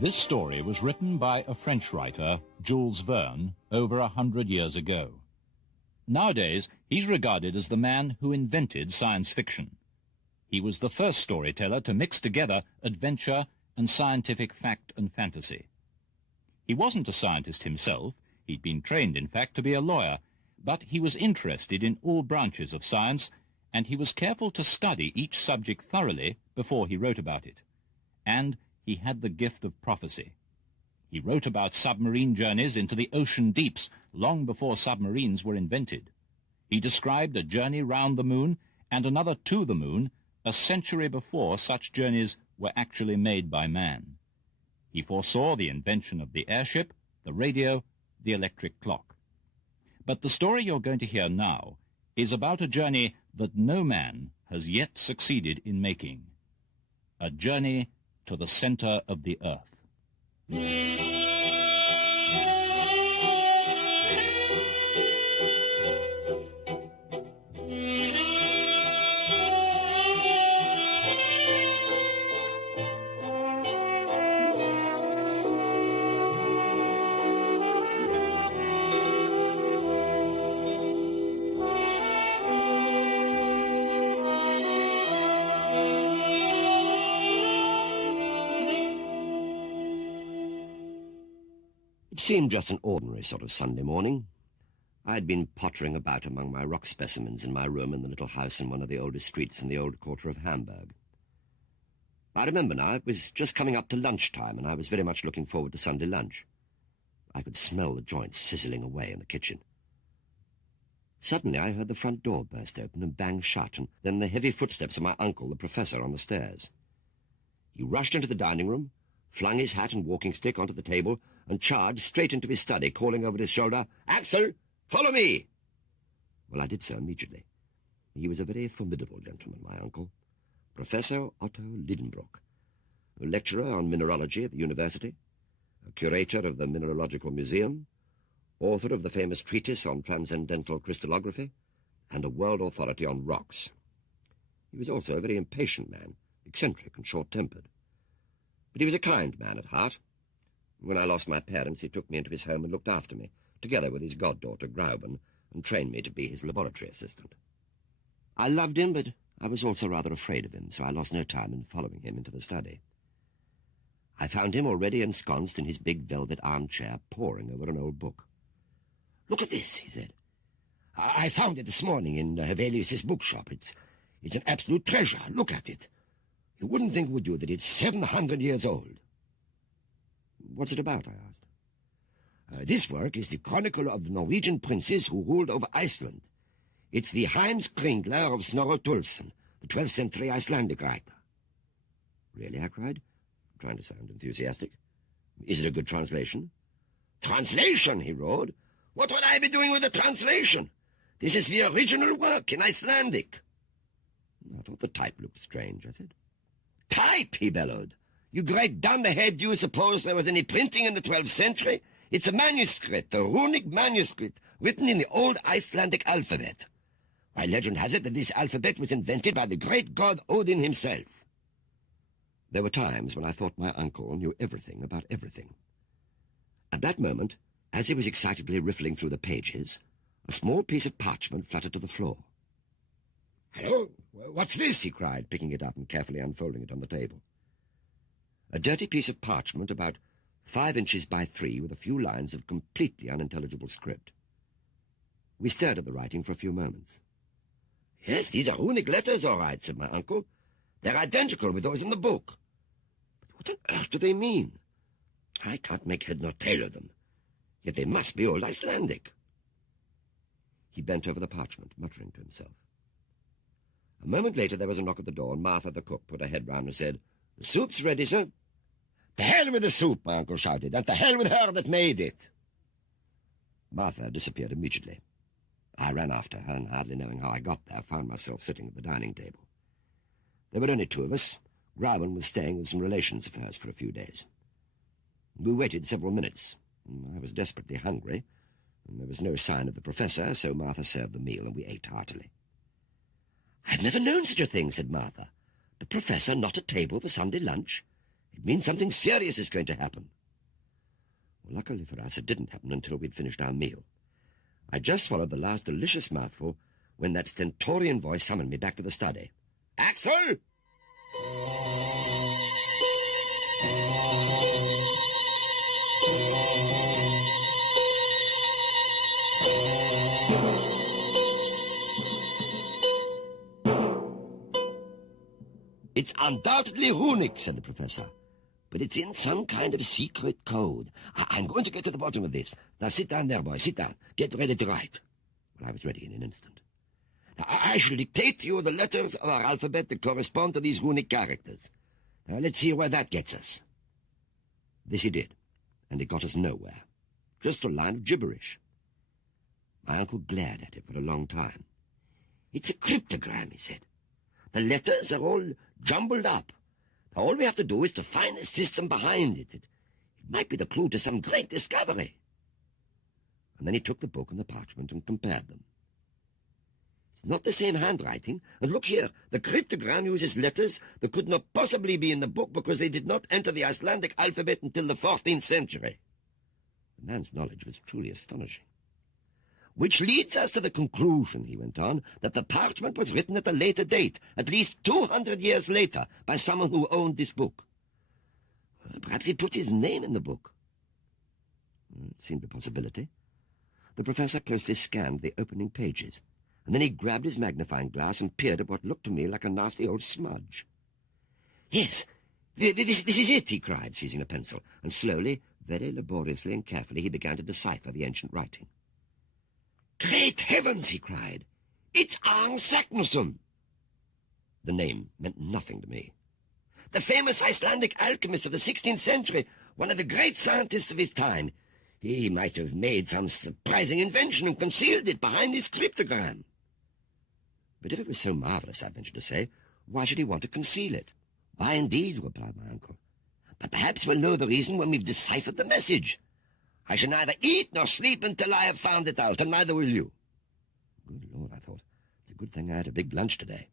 This story was written by a French writer, Jules Verne, over 100 years ago. Nowadays, he's regarded as the man who invented science fiction. He was the first storyteller to mix together adventure and scientific fact and fantasy. He wasn't a scientist himself. He'd been trained, in fact, to be a lawyer, but he was interested in all branches of science, and he was careful to study each subject thoroughly before he wrote about it. And he had the gift of prophecy. He wrote about submarine journeys into the ocean deeps long before submarines were invented. He described a journey round the moon and another to the moon a century before such journeys were actually made by man. He foresaw the invention of the airship, the radio, the electric clock. But the story you're going to hear now is about a journey that no man has yet succeeded in making. A journey to the center of the earth. It seemed just an ordinary sort of Sunday morning. I had been pottering about among my rock specimens in my room in the little house in one of the oldest streets in the old quarter of Hamburg. I remember now, it was just coming up to lunchtime, and I was very much looking forward to Sunday lunch. I could smell the joints sizzling away in the kitchen. Suddenly I heard the front door burst open and bang shut, and then the heavy footsteps of my uncle, the professor, on the stairs. He rushed into the dining room, flung his hat and walking stick onto the table, and charged straight into his study, calling over his shoulder, "Axel, follow me!" Well, I did so immediately. He was a very formidable gentleman, my uncle, Professor Otto Lidenbrock, a lecturer on mineralogy at the university, a curator of the Mineralogical Museum, author of the famous treatise on transcendental crystallography, and a world authority on rocks. He was also a very impatient man, eccentric and short-tempered. But he was a kind man at heart. When I lost my parents, he took me into his home and looked after me, together with his goddaughter, Grauben, and trained me to be his laboratory assistant. I loved him, but I was also rather afraid of him, so I lost no time in following him into the study. I found him already ensconced in his big velvet armchair, poring over an old book. "Look at this," he said. "I found it this morning in Hevelius's bookshop. It's an absolute treasure. Look at it. You wouldn't think, would you, that it's 700 years old?" "What's it about?" I asked. This work is the chronicle of the Norwegian princes who ruled over Iceland. It's the Heimskringla of Snorre Turlsson, the 12th century Icelandic writer." "Really?" I cried, trying to sound enthusiastic. "Is it a good translation?" "Translation?" he roared. "What would I be doing with a translation? This is the original work in Icelandic." "I thought the type looked strange," I said. "Type?" he bellowed. "You great dunderhead, do you suppose there was any printing in the 12th century? It's a manuscript, a runic manuscript, written in the old Icelandic alphabet. My legend has it that this alphabet was invented by the great god Odin himself." There were times when I thought my uncle knew everything about everything. At that moment, as he was excitedly riffling through the pages, a small piece of parchment fluttered to the floor. "Hello, what's this?" he cried, picking it up and carefully unfolding it on the table. A dirty piece of parchment about 5 inches by 3 with a few lines of completely unintelligible script. We stared at the writing for a few moments. "Yes, these are runic letters, all right," said my uncle. "They're identical with those in the book. But what on earth do they mean? I can't make head nor tail of them. Yet they must be old Icelandic." He bent over the parchment, muttering to himself. A moment later there was a knock at the door, and Martha, the cook, put her head round and said, "The soup's ready, sir." "To hell with the soup," my uncle shouted, "and to hell with her that made it." Martha disappeared immediately. I ran after her, and hardly knowing how I got there, found myself sitting at the dining table. There were only 2 of us. Grauben was staying with some relations of hers for a few days. We waited several minutes. I was desperately hungry, and there was no sign of the professor, so Martha served the meal, and we ate heartily. "I've never known such a thing," said Martha. "The professor not at table for Sunday lunch? It means something serious is going to happen. Well, luckily for us, it didn't happen until we'd finished our meal. I just swallowed the last delicious mouthful when that stentorian voice summoned me back to the study. Axel! It's undoubtedly runic, said the professor, but it's in some kind of secret code. I'm going to get to the bottom of this. Now sit down there, boy, sit down. Get ready to write. Well, I was ready in an instant. Now, I shall dictate to you the letters of our alphabet that correspond to these runic characters. Now, let's see where that gets us. This he did, and it got us nowhere. Just a line of gibberish. My uncle glared at it for a long time. It's a cryptogram, he said. The letters are all jumbled up. Now, all we have to do is to find the system behind it. It might be the clue to some great discovery. And then he took the book and the parchment and compared them. It's not the same handwriting. And look here, the cryptogram uses letters that could not possibly be in the book because they did not enter the Icelandic alphabet until the 14th century. The man's knowledge was truly astonishing. Which leads us to the conclusion, he went on, that the parchment was written at a later date, at least 200 years later, by someone who owned this book. Perhaps he put his name in the book. It seemed a possibility. The professor closely scanned the opening pages, and then he grabbed his magnifying glass and peered at what looked to me like a nasty old smudge. Yes, this is it, he cried, seizing a pencil, and slowly, very laboriously and carefully, he began to decipher the ancient writing. Great heavens, he cried. It's Arn Saknussemm. The name meant nothing to me. The famous Icelandic alchemist of the 16th century, one of the great scientists of his time. He might have made some surprising invention and concealed it behind his cryptogram. But if it was so marvelous, I ventured to say, why should he want to conceal it? Why, indeed, replied my uncle. But perhaps we'll know the reason when we've deciphered the message. I shall neither eat nor sleep until I have found it out, and neither will you. Good Lord, I thought. It's a good thing I had a big lunch today.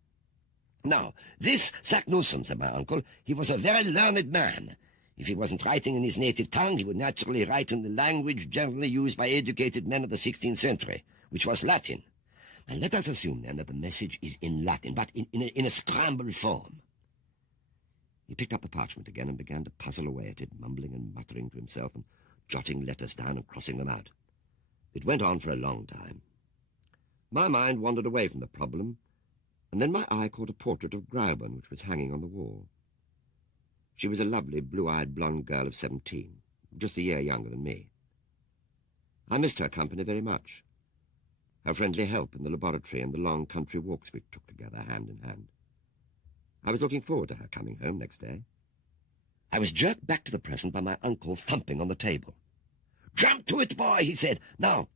Now, this Saknussemm, said my uncle, he was a very learned man. If he wasn't writing in his native tongue, he would naturally write in the language generally used by educated men of the 16th century, which was Latin. Now, let us assume, then, that the message is in Latin, but in a scrambled form. He picked up the parchment again and began to puzzle away at it, mumbling and muttering to himself and jotting letters down and crossing them out. It went on for a long time. My mind wandered away from the problem, and then my eye caught a portrait of Grauben, which was hanging on the wall. She was a lovely, blue-eyed, blonde girl of 17, just a year younger than me. I missed her company very much, her friendly help in the laboratory and the long country walks we took together, hand in hand. I was looking forward to her coming home next day. I was jerked back to the present by my uncle thumping on the table. "Jump to it, boy," he said. "Now,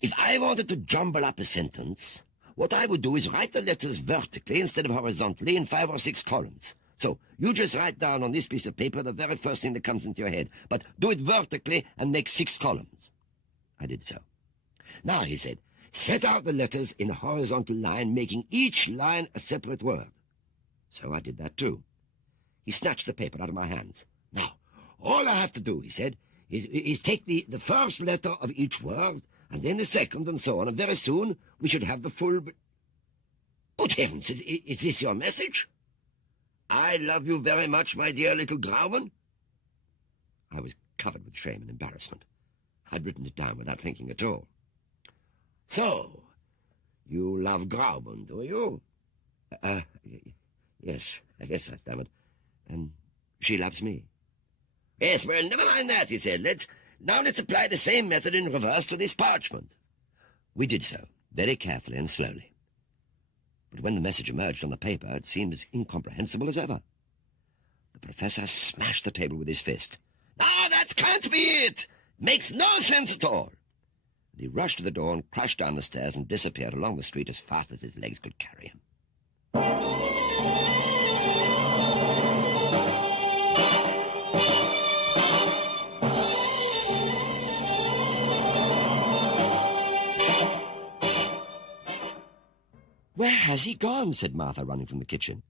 if I wanted to jumble up a sentence, what I would do is write the letters vertically instead of horizontally in 5 or 6 columns. So you just write down on this piece of paper the very first thing that comes into your head, but do it vertically and make 6 columns. I did so. "Now," he said, "set out the letters in a horizontal line, making each line a separate word." So I did that too. He snatched the paper out of my hands. "Now, all I have to do," he said, is take the first letter of each word, and then the second, and so on, and very soon we should have the full... Good heavens, is this your message? I love you very much, my dear little Grauben? I was covered with shame and embarrassment. I'd written it down without thinking at all. "So, you love Grauben, do you?" Yes, I stammered. "And she loves me." "Yes, well, never mind that," he said. Let's apply the same method in reverse to this parchment." We did so, very carefully and slowly. But when the message emerged on the paper, it seemed as incomprehensible as ever. The professor smashed the table with his fist. "No, that can't be it! Makes no sense at all!" And he rushed to the door and crashed down the stairs and disappeared along the street as fast as his legs could carry him. "Where has he gone?" said Martha, running from the kitchen.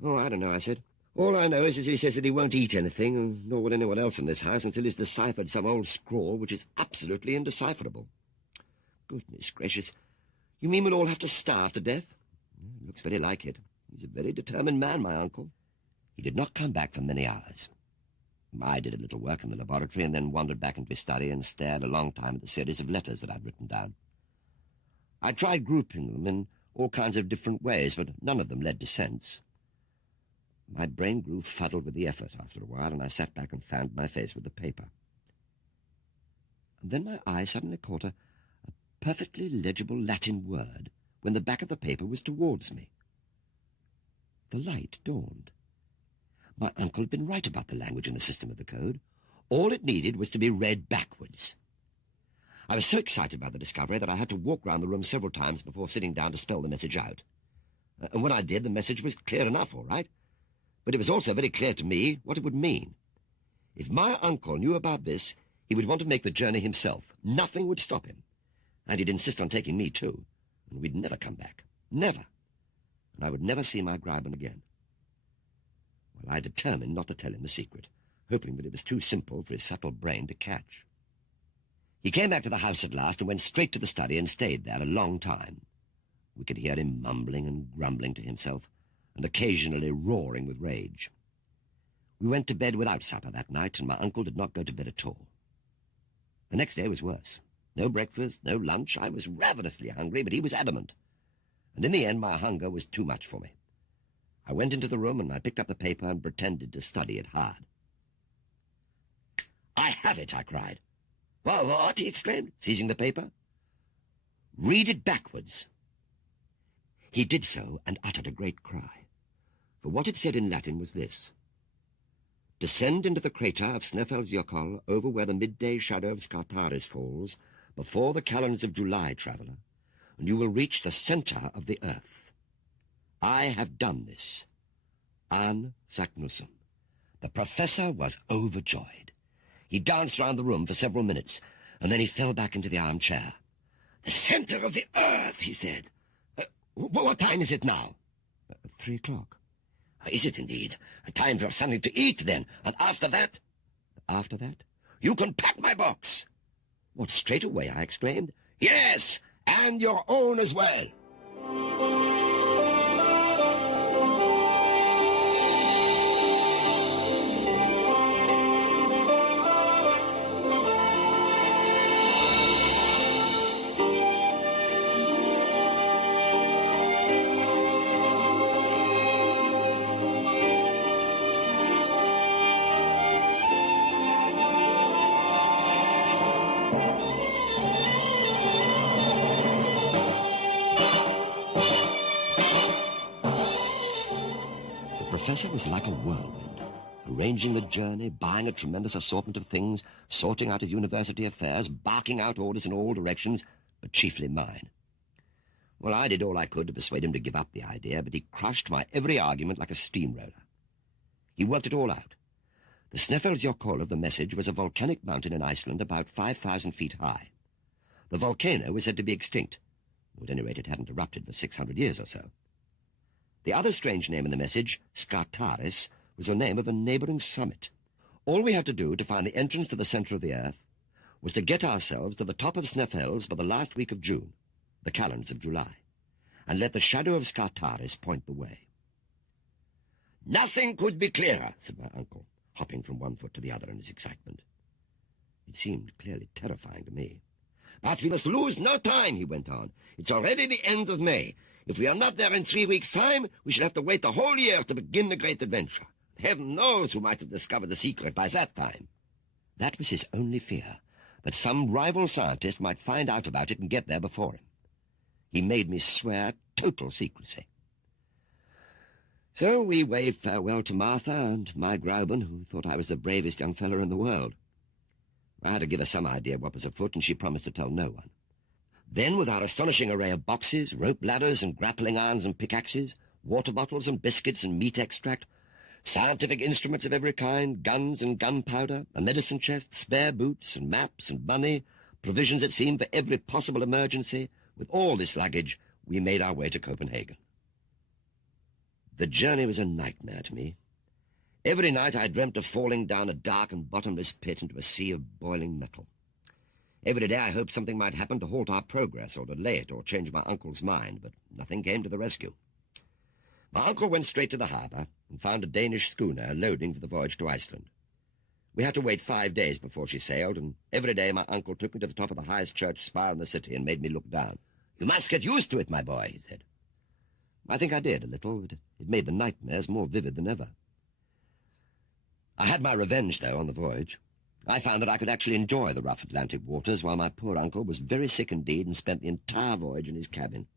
"Oh, I don't know," I said. All I know is that he says that he won't eat anything, nor will anyone else in this house, until he's deciphered some old scrawl which is absolutely indecipherable. Goodness gracious. You mean we'll all have to starve to death? Looks very like it. He's a very determined man, my uncle. He did not come back for many hours. I did a little work in the laboratory and then wandered back into his study and stared a long time at the series of letters that I'd written down. I tried grouping them in all kinds of different ways, but none of them led to sense. My brain grew fuddled with the effort after a while, and I sat back and found my face with the paper. And then my eye suddenly caught a perfectly legible Latin word when the back of the paper was towards me. The light dawned. My uncle had been right about the language and the system of the code. All it needed was to be read backwards. I was so excited by the discovery that I had to walk round the room several times before sitting down to spell the message out. And when I did, the message was clear enough, all right. But it was also very clear to me what it would mean. If my uncle knew about this, he would want to make the journey himself. Nothing would stop him. And he'd insist on taking me, too. And we'd never come back. Never. And I would never see my Greiben again. Well, I determined not to tell him the secret, hoping that it was too simple for his subtle brain to catch. He came back to the house at last and went straight to the study and stayed there a long time. We could hear him mumbling and grumbling to himself, and occasionally roaring with rage. We went to bed without supper that night, and my uncle did not go to bed at all. The next day was worse. No breakfast, no lunch. I was ravenously hungry, but he was adamant. And in the end, my hunger was too much for me. I went into the room, and I picked up the paper and pretended to study it hard. "I have it," I cried. "What?" he exclaimed, seizing the paper. "Read it backwards." He did so and uttered a great cry. For what it said in Latin was this: "Descend into the crater of Sneffelsjökull over where the midday shadow of Skartaris falls, before the calends of July, traveller, and you will reach the centre of the earth. I have done this. An Saknussem." The professor was overjoyed. He danced round the room for several minutes, and then he fell back into the armchair. "The centre of the earth," he said. What time is it now?" 3 o'clock. "Is it indeed? Time for something to eat, then. And after that?" "After that?" "You can pack my box." "What, straight away?" I exclaimed. "Yes, and your own as well." The professor was like a whirlwind, arranging the journey, buying a tremendous assortment of things, sorting out his university affairs, barking out orders in all directions, but chiefly mine. Well, I did all I could to persuade him to give up the idea, but he crushed my every argument like a steamroller. He worked it all out. The Sneffelsjökull of the message was a volcanic mountain in Iceland about 5,000 feet high. The volcano was said to be extinct. At any rate, it hadn't erupted for 600 years or so. The other strange name in the message, Skartaris, was the name of a neighbouring summit. All we had to do to find the entrance to the centre of the earth was to get ourselves to the top of Sneffels for the last week of June, the calends of July, and let the shadow of Skartaris point the way. "Nothing could be clearer," said my uncle, hopping from one foot to the other in his excitement. It seemed clearly terrifying to me. "But we must lose no time," he went on. "It's already the end of May. If we are not there in 3 weeks' time, we shall have to wait the whole year to begin the great adventure. Heaven knows who might have discovered the secret by that time." That was his only fear, that some rival scientist might find out about it and get there before him. He made me swear total secrecy. So we waved farewell to Martha and my Greiben, who thought I was the bravest young fellow in the world. I had to give her some idea of what was afoot, and she promised to tell no one. Then, with our astonishing array of boxes, rope ladders and grappling irons and pickaxes, water bottles and biscuits and meat extract, scientific instruments of every kind, guns and gunpowder, a medicine chest, spare boots and maps and money, provisions, it seemed, for every possible emergency, with all this luggage, we made our way to Copenhagen. The journey was a nightmare to me. Every night I dreamt of falling down a dark and bottomless pit into a sea of boiling metal. Every day I hoped something might happen to halt our progress, or delay it, or change my uncle's mind, but nothing came to the rescue. My uncle went straight to the harbour and found a Danish schooner loading for the voyage to Iceland. We had to wait 5 days before she sailed, and every day my uncle took me to the top of the highest church spire in the city and made me look down. "You must get used to it, my boy," he said. I think I did, a little. It made the nightmares more vivid than ever. I had my revenge, though, on the voyage. I found that I could actually enjoy the rough Atlantic waters, while my poor uncle was very sick indeed and spent the entire voyage in his cabin.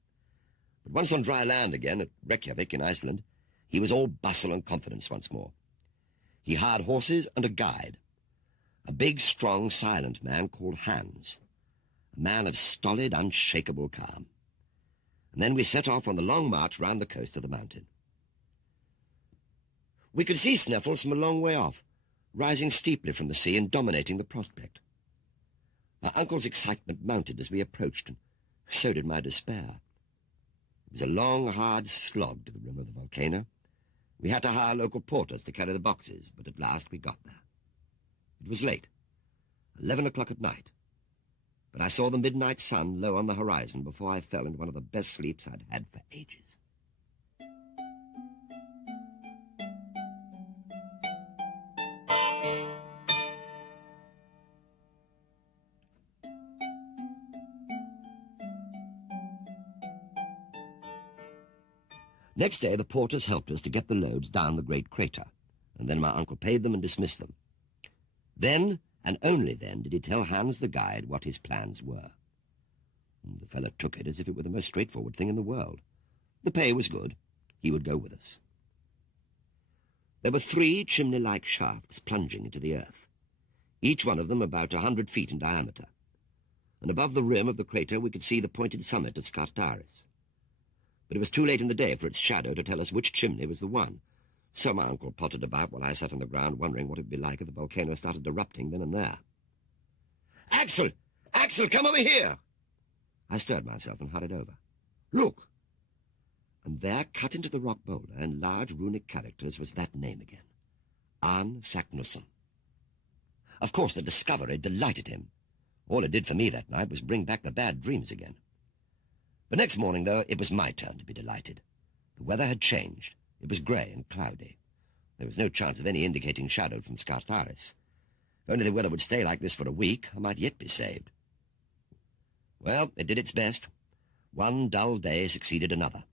But once on dry land again, at Reykjavik in Iceland, he was all bustle and confidence once more. He hired horses and a guide, a big, strong, silent man called Hans, a man of stolid, unshakable calm. And then we set off on the long march round the coast of the mountain. We could see Sneffels from a long way off, rising steeply from the sea and dominating the prospect. My uncle's excitement mounted as we approached, and so did my despair. It was a long, hard slog to the rim of the volcano. We had to hire local porters to carry the boxes, but at last we got there. It was late, 11 o'clock at night, but I saw the midnight sun low on the horizon before I fell into one of the best sleeps I'd had for ages. Next day, the porters helped us to get the loads down the great crater, and then my uncle paid them and dismissed them. Then, and only then, did he tell Hans the guide what his plans were. The fellow took it as if it were the most straightforward thing in the world. The pay was good. He would go with us. There were 3 chimney-like shafts plunging into the earth, each one of them about 100 feet in diameter, and above the rim of the crater we could see the pointed summit of Scartaris. But it was too late in the day for its shadow to tell us which chimney was the one. So my uncle pottered about while I sat on the ground wondering what it would be like if the volcano started erupting then and there. "Axel! Axel, come over here!" I stirred myself and hurried over. "Look!" And there, cut into the rock boulder in large runic characters, was that name again. Arne Saknussemm. Of course, the discovery delighted him. All it did for me that night was bring back the bad dreams again. The next morning, though, it was my turn to be delighted. The weather had changed. It was grey and cloudy. There was no chance of any indicating shadow from Scartaris. If only the weather would stay like this for a week, I might yet be saved. Well, it did its best. One dull day succeeded another.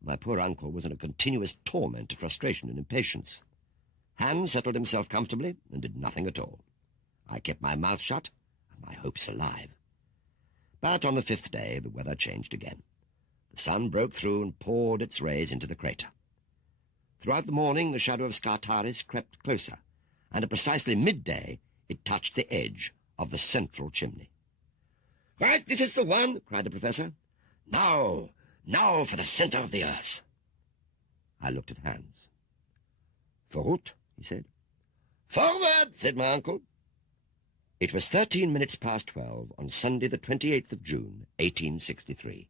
My poor uncle was in a continuous torment of frustration and impatience. Hans settled himself comfortably and did nothing at all. I kept my mouth shut and my hopes alive. But on the 5th day, the weather changed again. The sun broke through and poured its rays into the crater. Throughout the morning, the shadow of Scartaris crept closer, and at precisely midday, it touched the edge of the central chimney. "Right, this is the one," cried the professor. Now for the center of the earth." I looked at Hans. "Vorut," he said. "Forward," said my uncle. It was 13 minutes past 12 on Sunday the 28th of June, 1863.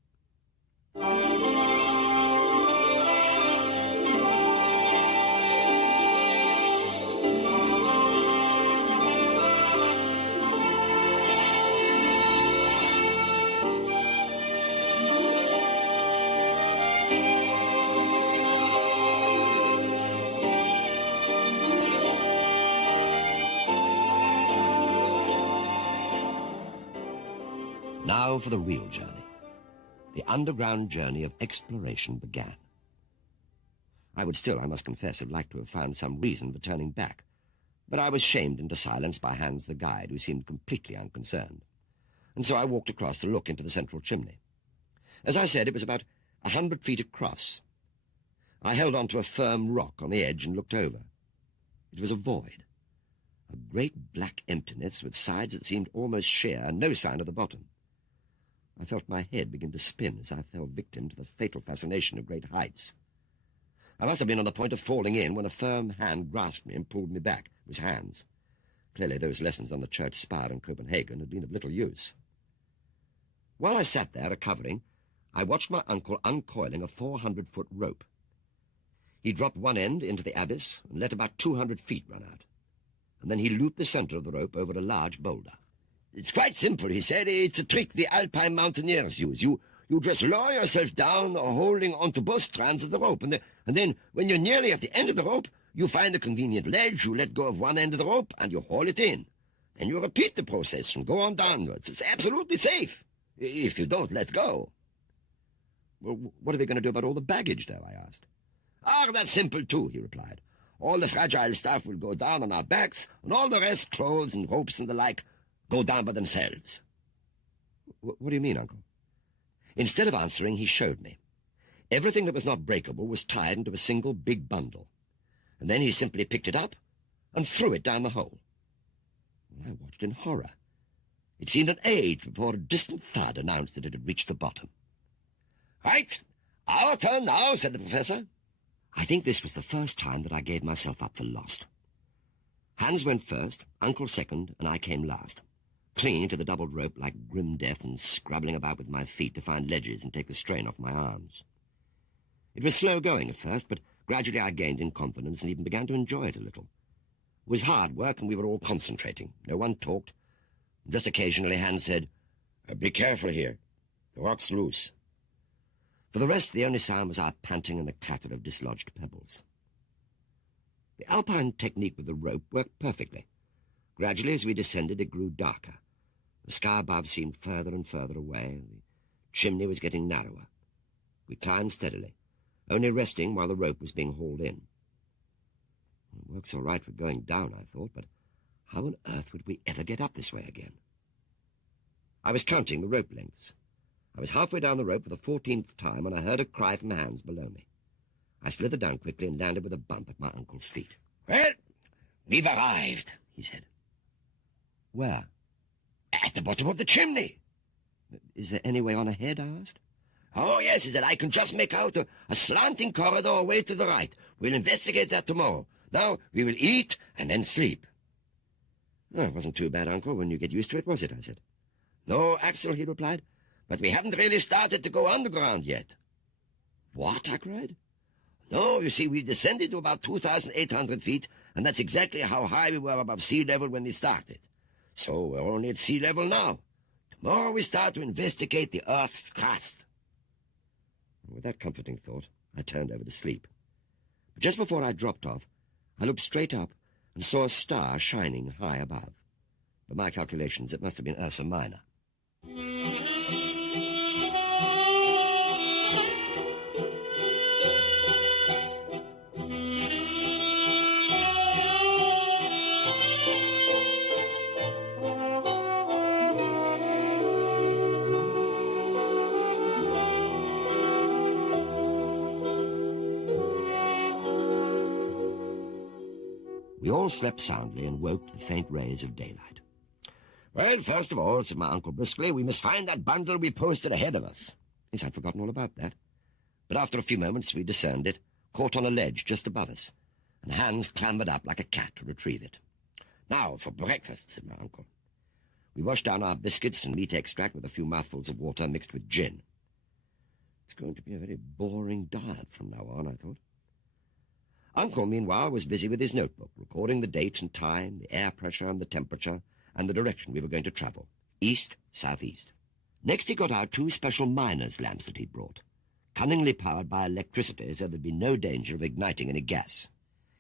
Now for the real journey. The underground journey of exploration began. I would still, I must confess, have liked to have found some reason for turning back, but I was shamed into silence by Hans the guide, who seemed completely unconcerned, and so I walked across to look into the central chimney. As I said, it was about 100 feet across. I held on to a firm rock on the edge and looked over. It was a void, a great black emptiness with sides that seemed almost sheer and no sign of the bottom. I felt my head begin to spin as I fell victim to the fatal fascination of great heights. I must have been on the point of falling in when a firm hand grasped me and pulled me back. It was Hans. Clearly those lessons on the church spire in Copenhagen had been of little use. While I sat there recovering, I watched my uncle uncoiling a 400-foot rope. He dropped one end into the abyss and let about 200 feet run out. And then he looped the center of the rope over a large boulder. "It's quite simple," he said. "It's a trick the alpine mountaineers use. You just lower yourself down, holding onto both strands of the rope, and then when you're nearly at the end of the rope, you find a convenient ledge, you let go of one end of the rope, and you haul it in. And you repeat the process and go on downwards. It's absolutely safe, if you don't let go." "Well, what are they going to do about all the baggage, though?" I asked. "Oh, that's simple, too," he replied. "All the fragile stuff will go down on our backs, and all the rest, clothes and ropes and the like, go down by themselves." What do you mean, Uncle?" Instead of answering, he showed me. Everything that was not breakable was tied into a single big bundle, and then he simply picked it up and threw it down the hole. I watched in horror. It seemed an age before a distant thud announced that it had reached the bottom. "Right, our turn now," said the professor. I think this was the first time that I gave myself up for lost. Hans went first, Uncle second, and I came last, clinging to the doubled rope like grim death and scrabbling about with my feet to find ledges and take the strain off my arms. It was slow going at first, but gradually I gained in confidence and even began to enjoy it a little. It was hard work, and we were all concentrating. No one talked. Just occasionally Hans said, "Be careful here. The rock's loose." For the rest, the only sound was our panting and the clatter of dislodged pebbles. The alpine technique with the rope worked perfectly. Gradually, as we descended, it grew darker. The sky above seemed further and further away. The chimney was getting narrower. We climbed steadily, only resting while the rope was being hauled in. It works all right for going down, I thought, but how on earth would we ever get up this way again? I was counting the rope lengths. I was halfway down the rope for the 14th time when I heard a cry from Hans below me. I slithered down quickly and landed with a bump at my uncle's feet. "Well, we've arrived," he said. "Where?" "At the bottom of the chimney." "Is there any way on ahead?" I asked. "Oh, yes," he said. "I can just make out a slanting corridor away to the right. We'll investigate that tomorrow. Now we will eat and then sleep." "Oh, it wasn't too bad, Uncle, when you get used to it, was it?" I said. "No, Axel," he replied, "but we haven't really started to go underground yet." "What?" I cried. "No, you see, we descended to about 2,800 feet, and that's exactly how high we were above sea level when we started. So we're only at sea level now. Tomorrow we start to investigate the Earth's crust." With that comforting thought, I turned over to sleep. But just before I dropped off, I looked straight up and saw a star shining high above. By my calculations, it must have been Ursa Minor. We all slept soundly and woke to the faint rays of daylight. "Well, first of all," said my uncle briskly, "we must find that bundle we posted ahead of us." Yes, I'd forgotten all about that. But after a few moments we discerned it, caught on a ledge just above us, and Hans clambered up like a cat to retrieve it. "Now for breakfast," said my uncle. We washed down our biscuits and meat extract with a few mouthfuls of water mixed with gin. It's going to be a very boring diet from now on, I thought. Uncle, meanwhile, was busy with his notebook, recording the date and time, the air pressure and the temperature, and the direction we were going to travel, east, southeast. Next he got out 2 special miner's lamps that he'd brought, cunningly powered by electricity so there'd be no danger of igniting any gas.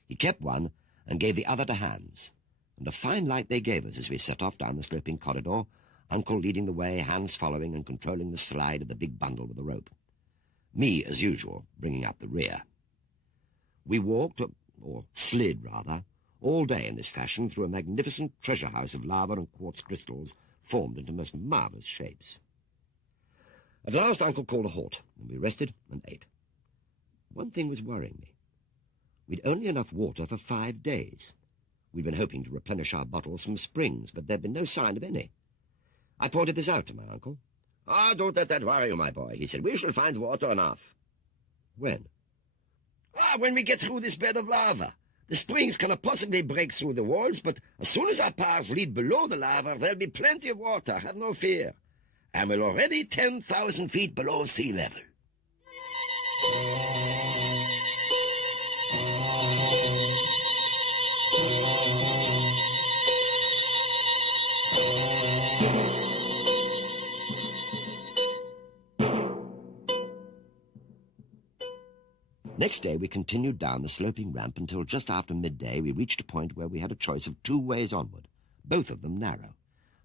He kept one and gave the other to Hans, and a fine light they gave us as we set off down the sloping corridor, Uncle leading the way, Hans following and controlling the slide of the big bundle with the rope. Me, as usual, bringing up the rear. We walked, or slid rather, all day in this fashion through a magnificent treasure house of lava and quartz crystals formed into most marvellous shapes. At last Uncle called a halt, and we rested and ate. One thing was worrying me. We'd only enough water for 5 days. We'd been hoping to replenish our bottles from springs, but there'd been no sign of any. I pointed this out to my uncle. "Ah, don't let that worry you, my boy," he said. "We shall find water enough." "When?" "When we get through this bed of lava. The springs cannot possibly break through the walls, but as soon as our paths lead below the lava, there'll be plenty of water, have no fear. And we're already 10,000 feet below sea level." Next day we continued down the sloping ramp until just after midday we reached a point where we had a choice of 2 ways onward, both of them narrow.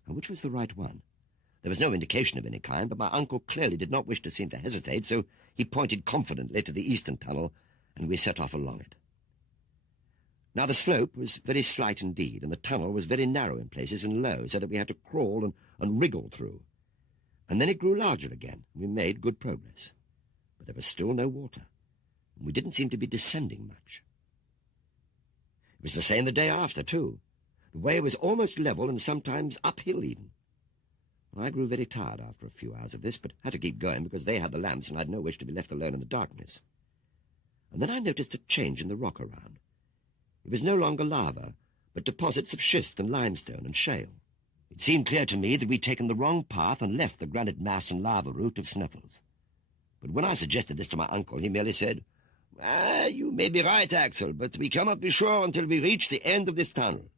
And which was the right one? There was no indication of any kind, but my uncle clearly did not wish to seem to hesitate, so he pointed confidently to the eastern tunnel, and we set off along it. Now the slope was very slight indeed, and the tunnel was very narrow in places and low, so that we had to crawl and wriggle through. And then it grew larger again, and we made good progress. But there was still no water, and we didn't seem to be descending much. It was the same the day after, too. The way was almost level and sometimes uphill even. I grew very tired after a few hours of this, but had to keep going because they had the lamps and I had no wish to be left alone in the darkness. And then I noticed a change in the rock around. It was no longer lava, but deposits of schist and limestone and shale. It seemed clear to me that we'd taken the wrong path and left the granite mass and lava route of Snuffles. But when I suggested this to my uncle, he merely said, "Ah, you may be right, Axel, but we cannot be sure until we reach the end of this tunnel."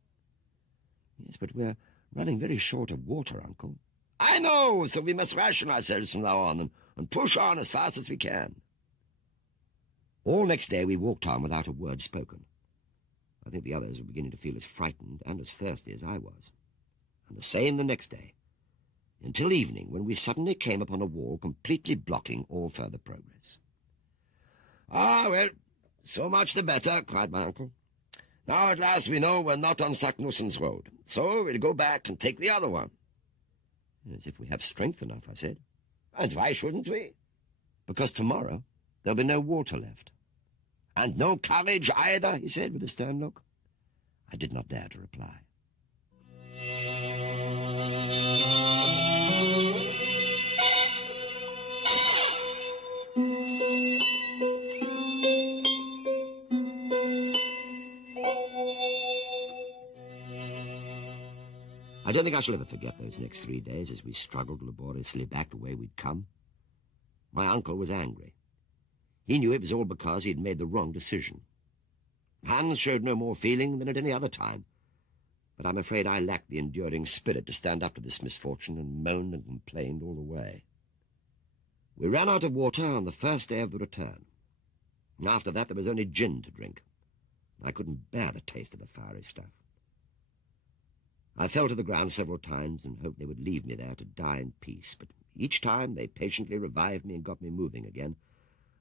"Yes, but we're running very short of water, Uncle." "I know, so we must ration ourselves from now on and push on as fast as we can." All next day we walked on without a word spoken. I think the others were beginning to feel as frightened and as thirsty as I was. And the same the next day, until evening, when we suddenly came upon a wall completely blocking all further progress. "Ah, well, so much the better," cried my uncle. "Now at last we know we're not on Saknusson's road, so we'll go back and take the other one." "As if we have strength enough," I said. "And why shouldn't we?" "Because tomorrow there'll be no water left." "And no courage either," he said with a stern look. I did not dare to reply. I don't think I shall ever forget those next 3 days as we struggled laboriously back the way we'd come. My uncle was angry. He knew it was all because he'd made the wrong decision. Hans showed no more feeling than at any other time, but I'm afraid I lacked the enduring spirit to stand up to this misfortune and moaned and complained all the way. We ran out of water on the first day of the return. After that there was only gin to drink. I couldn't bear the taste of the fiery stuff. I fell to the ground several times and hoped they would leave me there to die in peace, but each time they patiently revived me and got me moving again,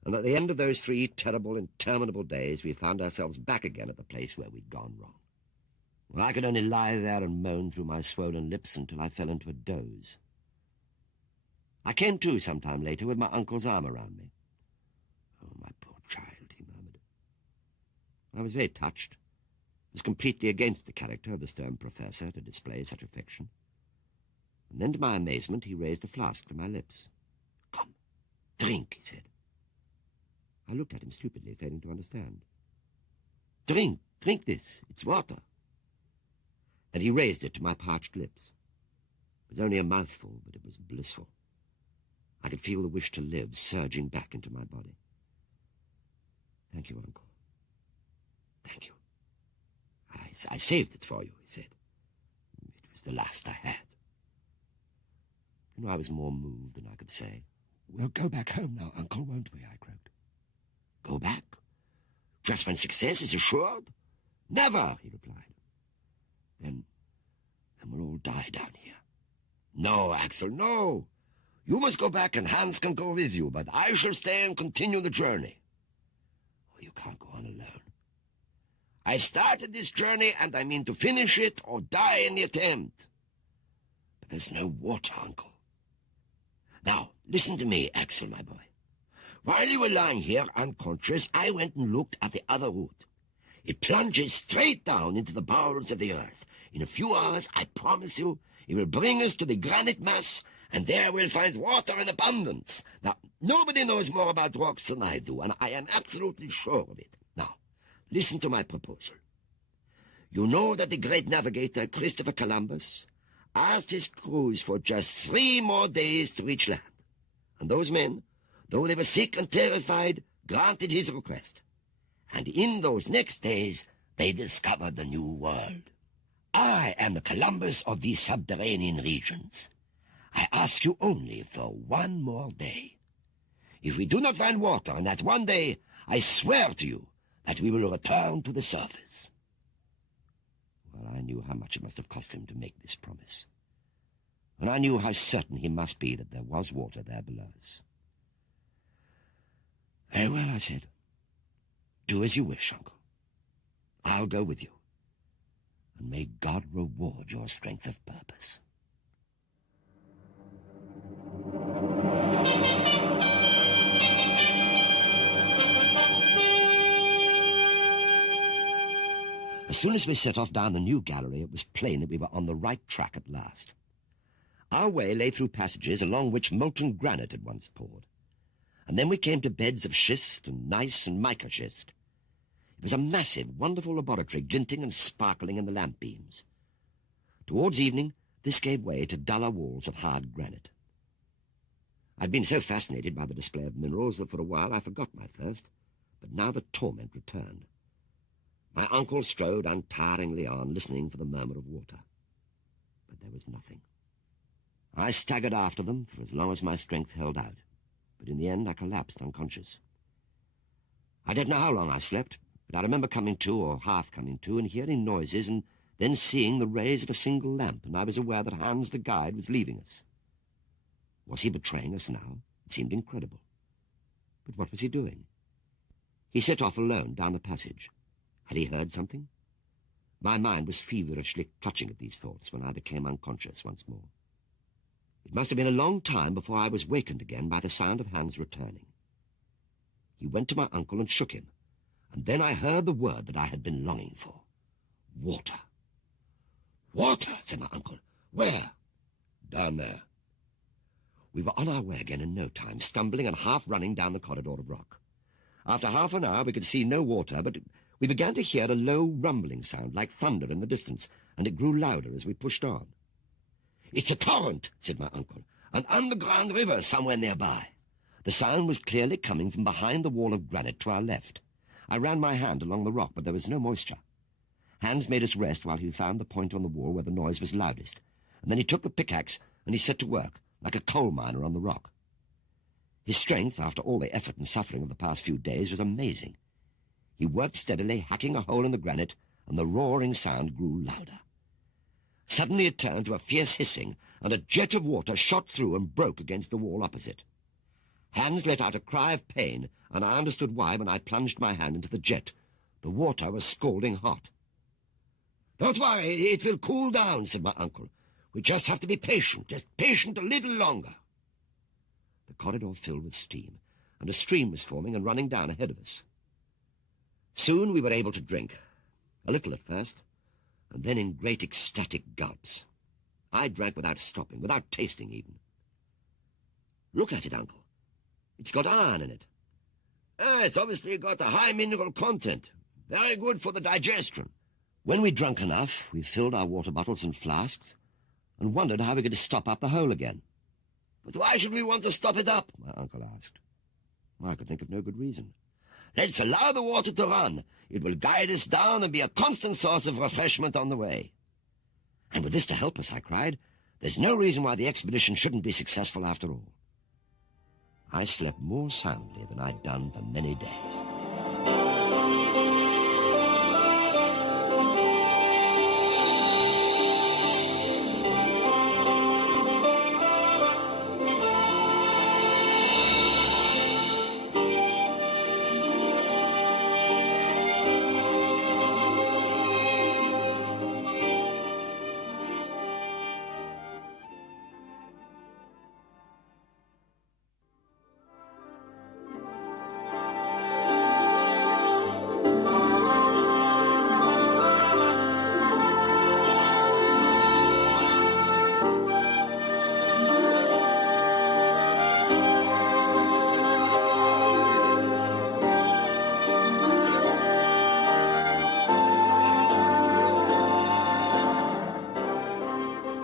and at the end of those 3 terrible, interminable days we found ourselves back again at the place where we'd gone wrong. Well, I could only lie there and moan through my swollen lips until I fell into a doze. I came to some time later with my uncle's arm around me. "Oh, my poor child," he murmured. I was very touched. It was completely against the character of the stern professor to display such affection. And then, to my amazement, he raised a flask to my lips. "Come, drink," he said. I looked at him stupidly, failing to understand. "Drink this, it's water." And he raised it to my parched lips. It was only a mouthful, but it was blissful. I could feel the wish to live surging back into my body. "Thank you, Uncle. Thank you. I saved it for you," he said. "It was the last I had." I was more moved than I could say. "We'll go back home now, Uncle, won't we?" I croaked. "Go back? Just when success is assured?" "Never," he replied. Then we'll all die down here." "No, Axel, no. You must go back and Hans can go with you, but I shall stay and continue the journey." "Oh, you can't go on alone." "I've started this journey, and I mean to finish it or die in the attempt." "But there's no water, Uncle." "Now, listen to me, Axel, my boy. While you were lying here unconscious, I went and looked at the other route. It plunges straight down into the bowels of the earth. In a few hours, I promise you, it will bring us to the granite mass, and there we'll find water in abundance. Now, nobody knows more about rocks than I do, and I am absolutely sure of it. Now, listen to my proposal. You know that the great navigator Christopher Columbus asked his crews for just 3 more days to reach land. And those men, though they were sick and terrified, granted his request. And in those next days, they discovered the new world. I am the Columbus of these subterranean regions. I ask you only for 1 more day. If we do not find water in that 1 day, I swear to you that we will return to the surface." Well, I knew how much it must have cost him to make this promise. And I knew how certain he must be that there was water there below us. "Very well," I said. "Do as you wish, Uncle. I'll go with you. And may God reward your strength of purpose." As soon as we set off down the new gallery, it was plain that we were on the right track at last. Our way lay through passages along which molten granite had once poured. And then we came to beds of schist and gneiss and mica schist. It was a massive, wonderful laboratory, glinting and sparkling in the lamp beams. Towards evening, this gave way to duller walls of hard granite. I'd been so fascinated by the display of minerals that for a while I forgot my thirst, but now the torment returned. My uncle strode untiringly on, listening for the murmur of water. But there was nothing. I staggered after them for as long as my strength held out, but in the end I collapsed unconscious. I don't know how long I slept, but I remember coming to, or half coming to, and hearing noises, and then seeing the rays of a single lamp, and I was aware that Hans the guide was leaving us. Was he betraying us now? It seemed incredible. But what was he doing? He set off alone down the passage. Had he heard something? My mind was feverishly clutching at these thoughts when I became unconscious once more. It must have been a long time before I was wakened again by the sound of Hans returning. He went to my uncle and shook him, and then I heard the word that I had been longing for. Water. "Water," said my uncle. "Where?" "Down there." We were on our way again in no time, stumbling and half running down the corridor of rock. After half an hour we could see no water, but we began to hear a low rumbling sound like thunder in the distance, and it grew louder as we pushed on. "It's a torrent," said my uncle, "an underground river somewhere nearby." The sound was clearly coming from behind the wall of granite to our left. I ran my hand along the rock, but there was no moisture. Hans made us rest while he found the point on the wall where the noise was loudest, and then he took the pickaxe and he set to work, like a coal miner on the rock. His strength, after all the effort and suffering of the past few days, was amazing. He worked steadily, hacking a hole in the granite, and the roaring sound grew louder. Suddenly it turned to a fierce hissing, and a jet of water shot through and broke against the wall opposite. Hans let out a cry of pain, and I understood why when I plunged my hand into the jet. The water was scalding hot. "Don't worry, it will cool down," said my uncle. "We just have to be patient, just patient a little longer." The corridor filled with steam, and a stream was forming and running down ahead of us. Soon we were able to drink, a little at first, and then in great ecstatic gulps. I drank without stopping, without tasting even. "Look at it, Uncle. It's got iron in it." It's obviously got a high mineral content. Very good for the digestion." When we'd drunk enough, we filled our water bottles and flasks and wondered how we could stop up the hole again. "But why should we want to stop it up?" my uncle asked. I could think of no good reason. "Let's allow the water to run. It will guide us down and be a constant source of refreshment on the way." "And with this to help us," I cried, "there's no reason why the expedition shouldn't be successful after all." I slept more soundly than I'd done for many days.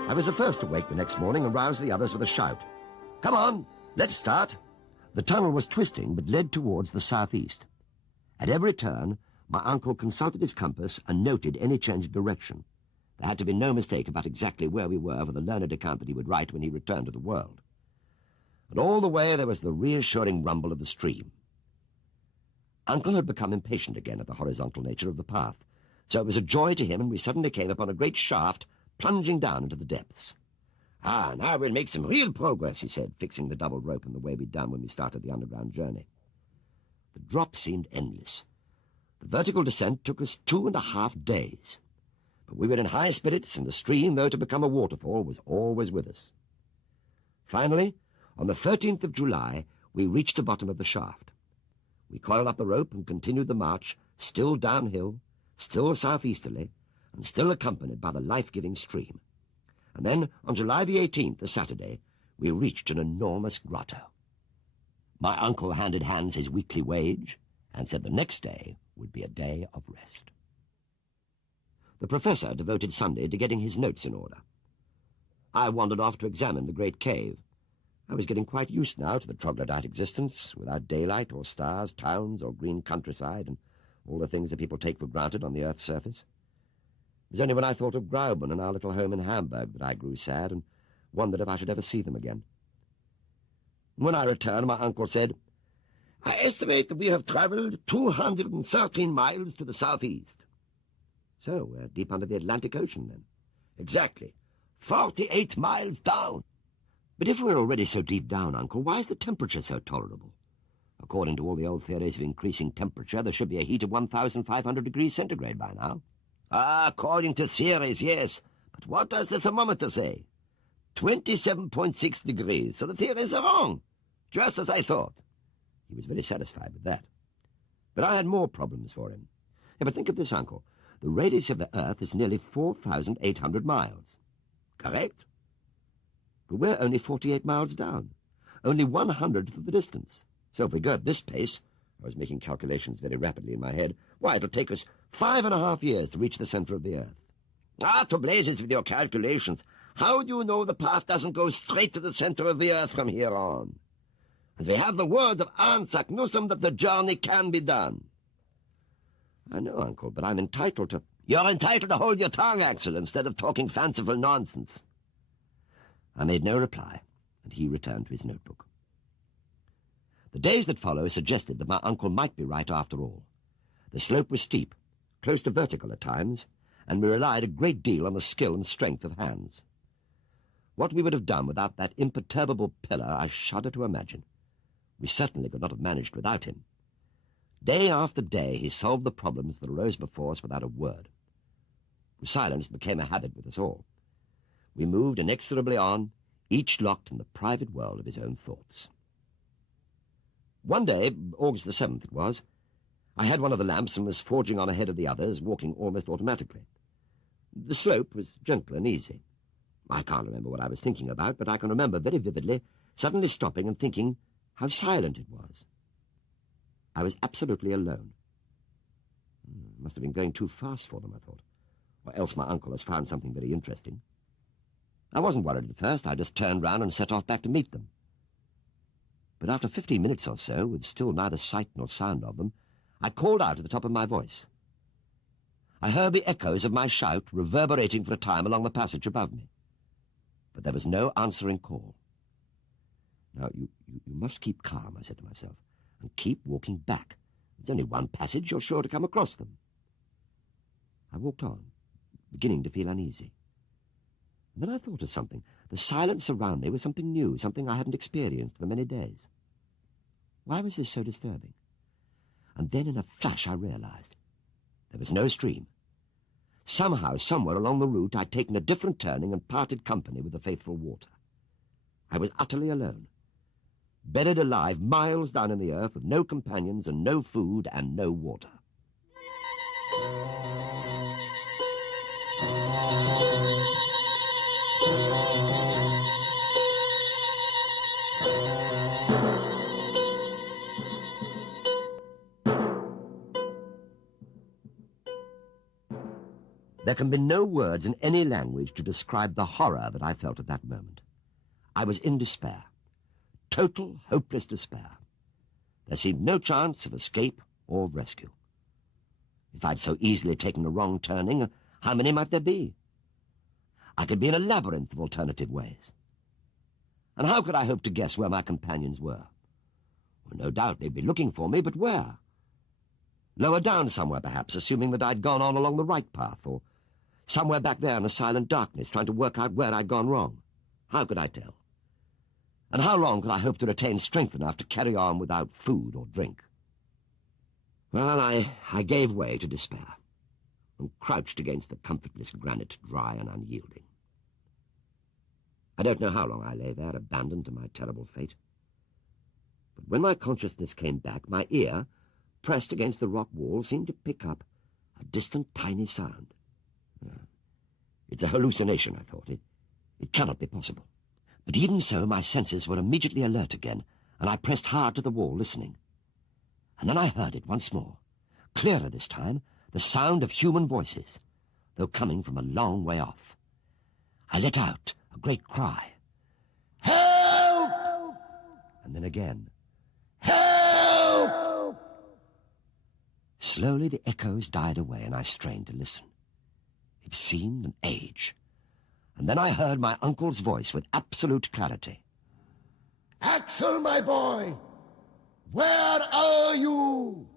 I was the first to wake the next morning and roused the others with a shout. "Come on, let's start." The tunnel was twisting, but led towards the southeast. At every turn, my uncle consulted his compass and noted any change of direction. There had to be no mistake about exactly where we were for the learned account that he would write when he returned to the world. And all the way there was the reassuring rumble of the stream. Uncle had become impatient again at the horizontal nature of the path, so it was a joy to him, and we suddenly came upon a great shaft plunging down into the depths. "Ah, now we'll make some real progress," he said, fixing the double rope in the way we'd done when we started the underground journey. The drop seemed endless. The vertical descent took us 2.5 days. But we were in high spirits, and the stream, though to become a waterfall, was always with us. Finally, on the 13th of July, we reached the bottom of the shaft. We coiled up the rope and continued the march, still downhill, still southeasterly, and still accompanied by the life-giving stream. And then, on July the 18th, a Saturday, we reached an enormous grotto. My uncle handed Hans his weekly wage, and said the next day would be a day of rest. The professor devoted Sunday to getting his notes in order. I wandered off to examine the great cave. I was getting quite used now to the troglodyte existence, without daylight or stars, towns or green countryside, and all the things that people take for granted on the earth's surface. It was only when I thought of Grauben and our little home in Hamburg that I grew sad and wondered if I should ever see them again. When I returned, my uncle said, "I estimate that we have travelled 213 miles to the southeast." "So we're deep under the Atlantic Ocean, then?" "Exactly. 48 miles down." "But if we're already so deep down, Uncle, why is the temperature so tolerable? According to all the old theories of increasing temperature, there should be a heat of 1,500 degrees centigrade by now." "Ah, according to theories, yes. But what does the thermometer say? 27.6 degrees, so the theories are wrong. Just as I thought." He was very satisfied with that. But I had more problems for him. Yeah, but think of this, Uncle. The radius of the Earth is nearly 4,800 miles. Correct? But we're only 48 miles down, only 100th of the distance. So if we go at this pace, I was making calculations very rapidly in my head, why, it'll take us 5.5 years to reach the center of the Earth. "Ah, to blazes with your calculations. How do you know the path doesn't go straight to the center of the Earth from here on? And we have the word of Arne Saknussemm that the journey can be done." "I know, Uncle, but I'm entitled to—" "You're entitled to hold your tongue, Axel, instead of talking fanciful nonsense." I made no reply, and he returned to his notebook. The days that follow suggested that my uncle might be right after all. The slope was steep, close to vertical at times, and we relied a great deal on the skill and strength of Hans. What we would have done without that imperturbable pillar, I shudder to imagine. We certainly could not have managed without him. Day after day he solved the problems that arose before us without a word. Silence became a habit with us all. We moved inexorably on, each locked in the private world of his own thoughts. One day, August the 7th it was, I had one of the lamps and was forging on ahead of the others, walking almost automatically. The slope was gentle and easy. I can't remember what I was thinking about, but I can remember very vividly suddenly stopping and thinking how silent it was. I was absolutely alone. Must have been going too fast for them, I thought, or else my uncle has found something very interesting. I wasn't worried at first. I just turned round and set off back to meet them. But after 15 minutes or so, with still neither sight nor sound of them, I called out at the top of my voice. I heard the echoes of my shout reverberating for a time along the passage above me. But there was no answering call. "Now, you must keep calm," I said to myself, "and keep walking back. There's only one passage. You're sure to come across them." I walked on, beginning to feel uneasy. And then I thought of something. The silence around me was something new, something I hadn't experienced for many days. Why was this so disturbing? And then in a flash I realized. There was no stream. Somehow, somewhere along the route, I'd taken a different turning and parted company with the faithful water. I was utterly alone, buried alive miles down in the earth with no companions and no food and no water. There can be no words in any language to describe the horror that I felt at that moment. I was in despair, total, hopeless despair. There seemed no chance of escape or of rescue. If I'd so easily taken a wrong turning, how many might there be? I could be in a labyrinth of alternative ways. And how could I hope to guess where my companions were? Well, no doubt they'd be looking for me, but where? Lower down somewhere, perhaps, assuming that I'd gone on along the right path, or somewhere back there in the silent darkness, trying to work out where I'd gone wrong. How could I tell? And how long could I hope to retain strength enough to carry on without food or drink? Well, I gave way to despair and crouched against the comfortless granite, dry and unyielding. I don't know how long I lay there, abandoned to my terrible fate. But when my consciousness came back, my ear, pressed against the rock wall, seemed to pick up a distant, tiny sound. It's a hallucination, I thought. It cannot be possible. But even so, my senses were immediately alert again, and I pressed hard to the wall, listening. And then I heard it once more, clearer this time, the sound of human voices, though coming from a long way off. I let out a great cry. Help! And then again, help! Slowly the echoes died away, and I strained to listen. It seemed an age. And then I heard my uncle's voice with absolute clarity. Axel, my boy, where are you?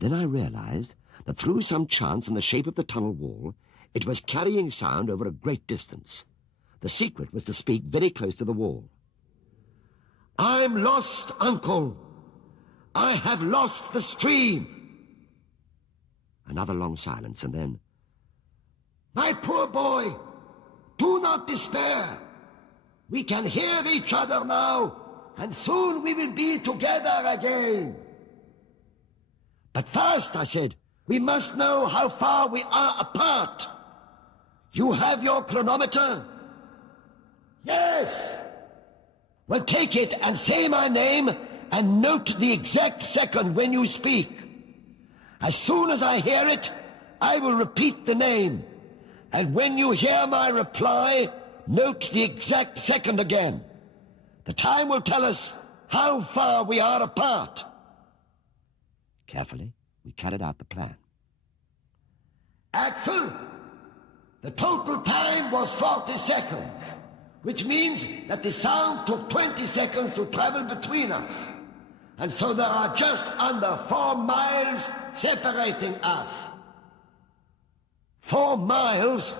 Then I realized that through some chance in the shape of the tunnel wall, it was carrying sound over a great distance. The secret was to speak very close to the wall. I'm lost, Uncle. I have lost the stream. Another long silence, and then, my poor boy, do not despair. We can hear each other now, and soon we will be together again. But first, I said, we must know how far we are apart. You have your chronometer? Yes. Well, take it and say my name and note the exact second when you speak. As soon as I hear it, I will repeat the name. And when you hear my reply, note the exact second again. The time will tell us how far we are apart. Carefully, we carried out the plan. Axel, the total time was 40 seconds, which means that the sound took 20 seconds to travel between us. And so there are just under 4 miles separating us. 4 miles?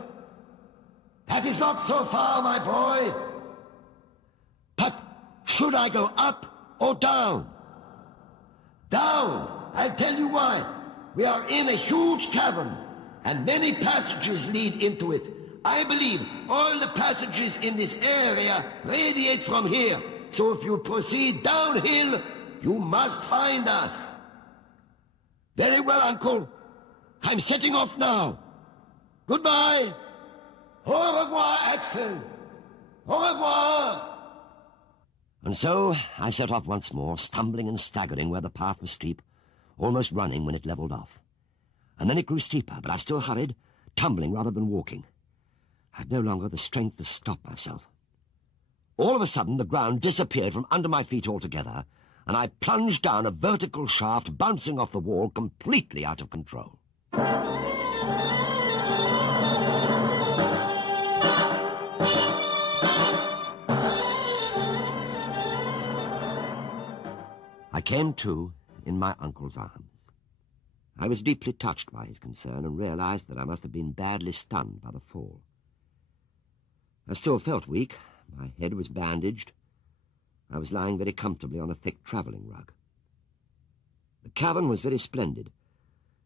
That is not so far, my boy. But should I go up or down? Down. I'll tell you why. We are in a huge cavern, and many passages lead into it. I believe all the passages in this area radiate from here. So if you proceed downhill, you must find us. Very well, Uncle. I'm setting off now. Goodbye. Au revoir, Axel. Au revoir. And so I set off once more, stumbling and staggering where the path was steep, almost running when it levelled off. And then it grew steeper, but I still hurried, tumbling rather than walking. I had no longer the strength to stop myself. All of a sudden, the ground disappeared from under my feet altogether, and I plunged down a vertical shaft, bouncing off the wall, completely out of control. I came to in my uncle's arms. I was deeply touched by his concern and realized that I must have been badly stunned by the fall. I still felt weak. My head was bandaged. I was lying very comfortably on a thick travelling rug. The cavern was very splendid,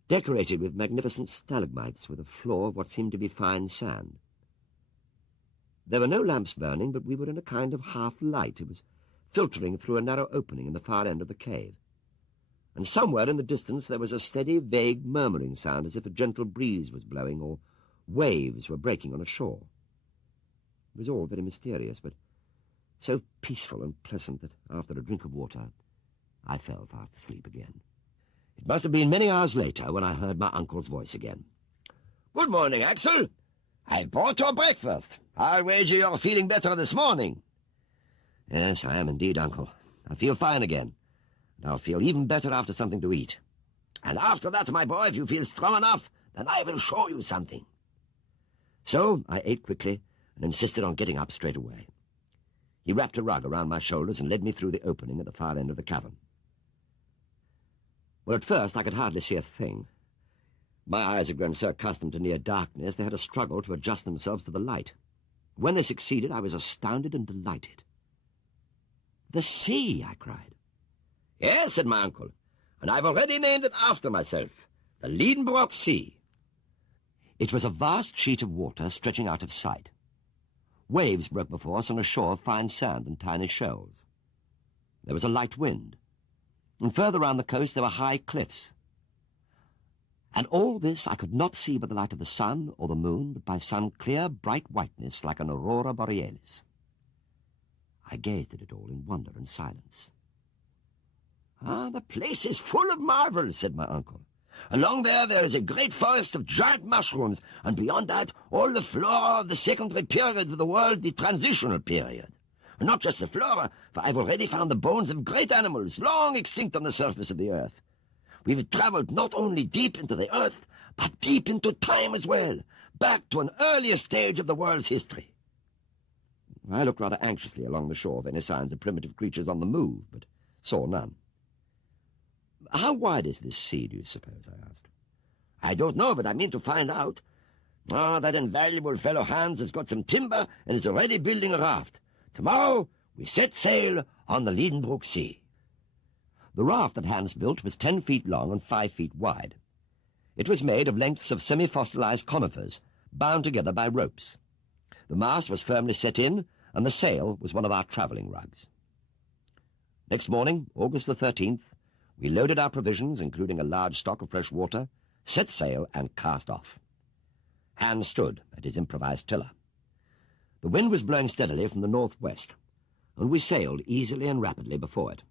decorated with magnificent stalagmites with a floor of what seemed to be fine sand. There were no lamps burning, but we were in a kind of half-light. It was filtering through a narrow opening in the far end of the cave. And somewhere in the distance there was a steady, vague, murmuring sound, as if a gentle breeze was blowing or waves were breaking on a shore. It was all very mysterious, but so peaceful and pleasant that after a drink of water I fell fast asleep again. It must have been many hours later when I heard my uncle's voice again. "Good morning, Axel. I brought your breakfast. I'll wager you're feeling better this morning." "Yes, I am indeed, Uncle. I feel fine again. And I'll feel even better after something to eat." "And after that, my boy, if you feel strong enough, then I will show you something." So I ate quickly and insisted on getting up straight away. He wrapped a rug around my shoulders and led me through the opening at the far end of the cavern. Well, at first I could hardly see a thing. My eyes had grown so accustomed to near darkness they had a struggle to adjust themselves to the light. When they succeeded, I was astounded and delighted. "The sea!" I cried. "Yes," said my uncle, "and I've already named it after myself, the Liedenbrock Sea." It was a vast sheet of water stretching out of sight. Waves broke before us on a shore of fine sand and tiny shells. There was a light wind, and further round the coast there were high cliffs. And all this I could not see by the light of the sun or the moon, but by some clear, bright whiteness like an aurora borealis. I gazed at it all in wonder and silence. "Ah, the place is full of marvels," said my uncle. "Along there is a great forest of giant mushrooms, and beyond that all the flora of the secondary period of the world, the transitional period. And not just the flora, for I've already found the bones of great animals long extinct on the surface of the earth. We've travelled not only deep into the earth, but deep into time as well, back to an earlier stage of the world's history." I looked rather anxiously along the shore for any signs of primitive creatures on the move, but saw none. "How wide is this sea, do you suppose?" I asked. "I don't know, but I mean to find out. Ah, that invaluable fellow Hans has got some timber and is already building a raft. Tomorrow we set sail on the Liedenbrock Sea." The raft that Hans built was 10 feet long and 5 feet wide. It was made of lengths of semi-fossilized conifers, bound together by ropes. The mast was firmly set in, and the sail was one of our travelling rugs. Next morning, August the 13th, we loaded our provisions, including a large stock of fresh water, set sail, and cast off. Hans stood at his improvised tiller. The wind was blowing steadily from the northwest, and we sailed easily and rapidly before it.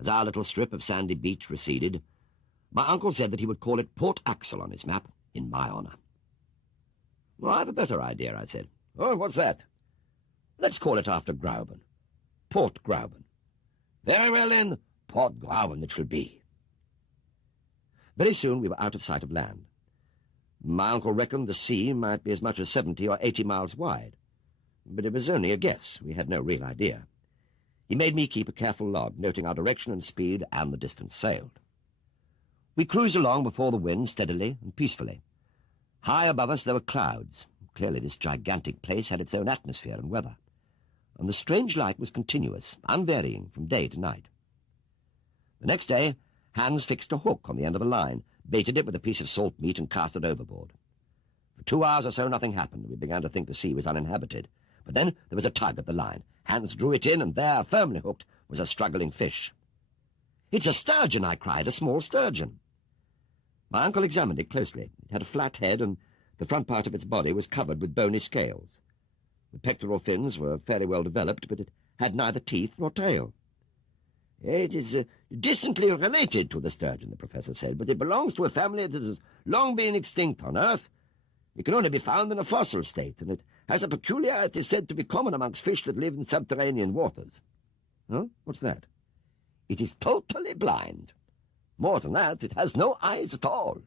As our little strip of sandy beach receded, my uncle said that he would call it Port Axel on his map, in my honour. "Well, I have a better idea," I said. "Oh, what's that?" "Let's call it after Grauben. Port Grauben." "Very well, then, Port Grauben it shall be." Very soon we were out of sight of land. My uncle reckoned the sea might be as much as 70 or 80 miles wide, but it was only a guess. We had no real idea. He made me keep a careful log, noting our direction and speed and the distance sailed. We cruised along before the wind steadily and peacefully. High above us there were clouds. Clearly this gigantic place had its own atmosphere and weather, and the strange light was continuous, unvarying from day to night. The next day, Hans fixed a hook on the end of a line, baited it with a piece of salt meat, and cast it overboard. For 2 hours or so nothing happened. We began to think the sea was uninhabited. But then there was a tug at the line. Hans drew it in, and there, firmly hooked, was a struggling fish. "It's a sturgeon," I cried, "a small sturgeon." My uncle examined it closely. It had a flat head, and the front part of its body was covered with bony scales. The pectoral fins were fairly well developed, but it had neither teeth nor tail. "It is distantly related to the sturgeon," the professor said, "but it belongs to a family that has long been extinct on Earth. It can only be found in a fossil state, and it has a peculiarity said to be common amongst fish that live in subterranean waters." "Huh? What's that?" "It is totally blind. More than that, it has no eyes at all."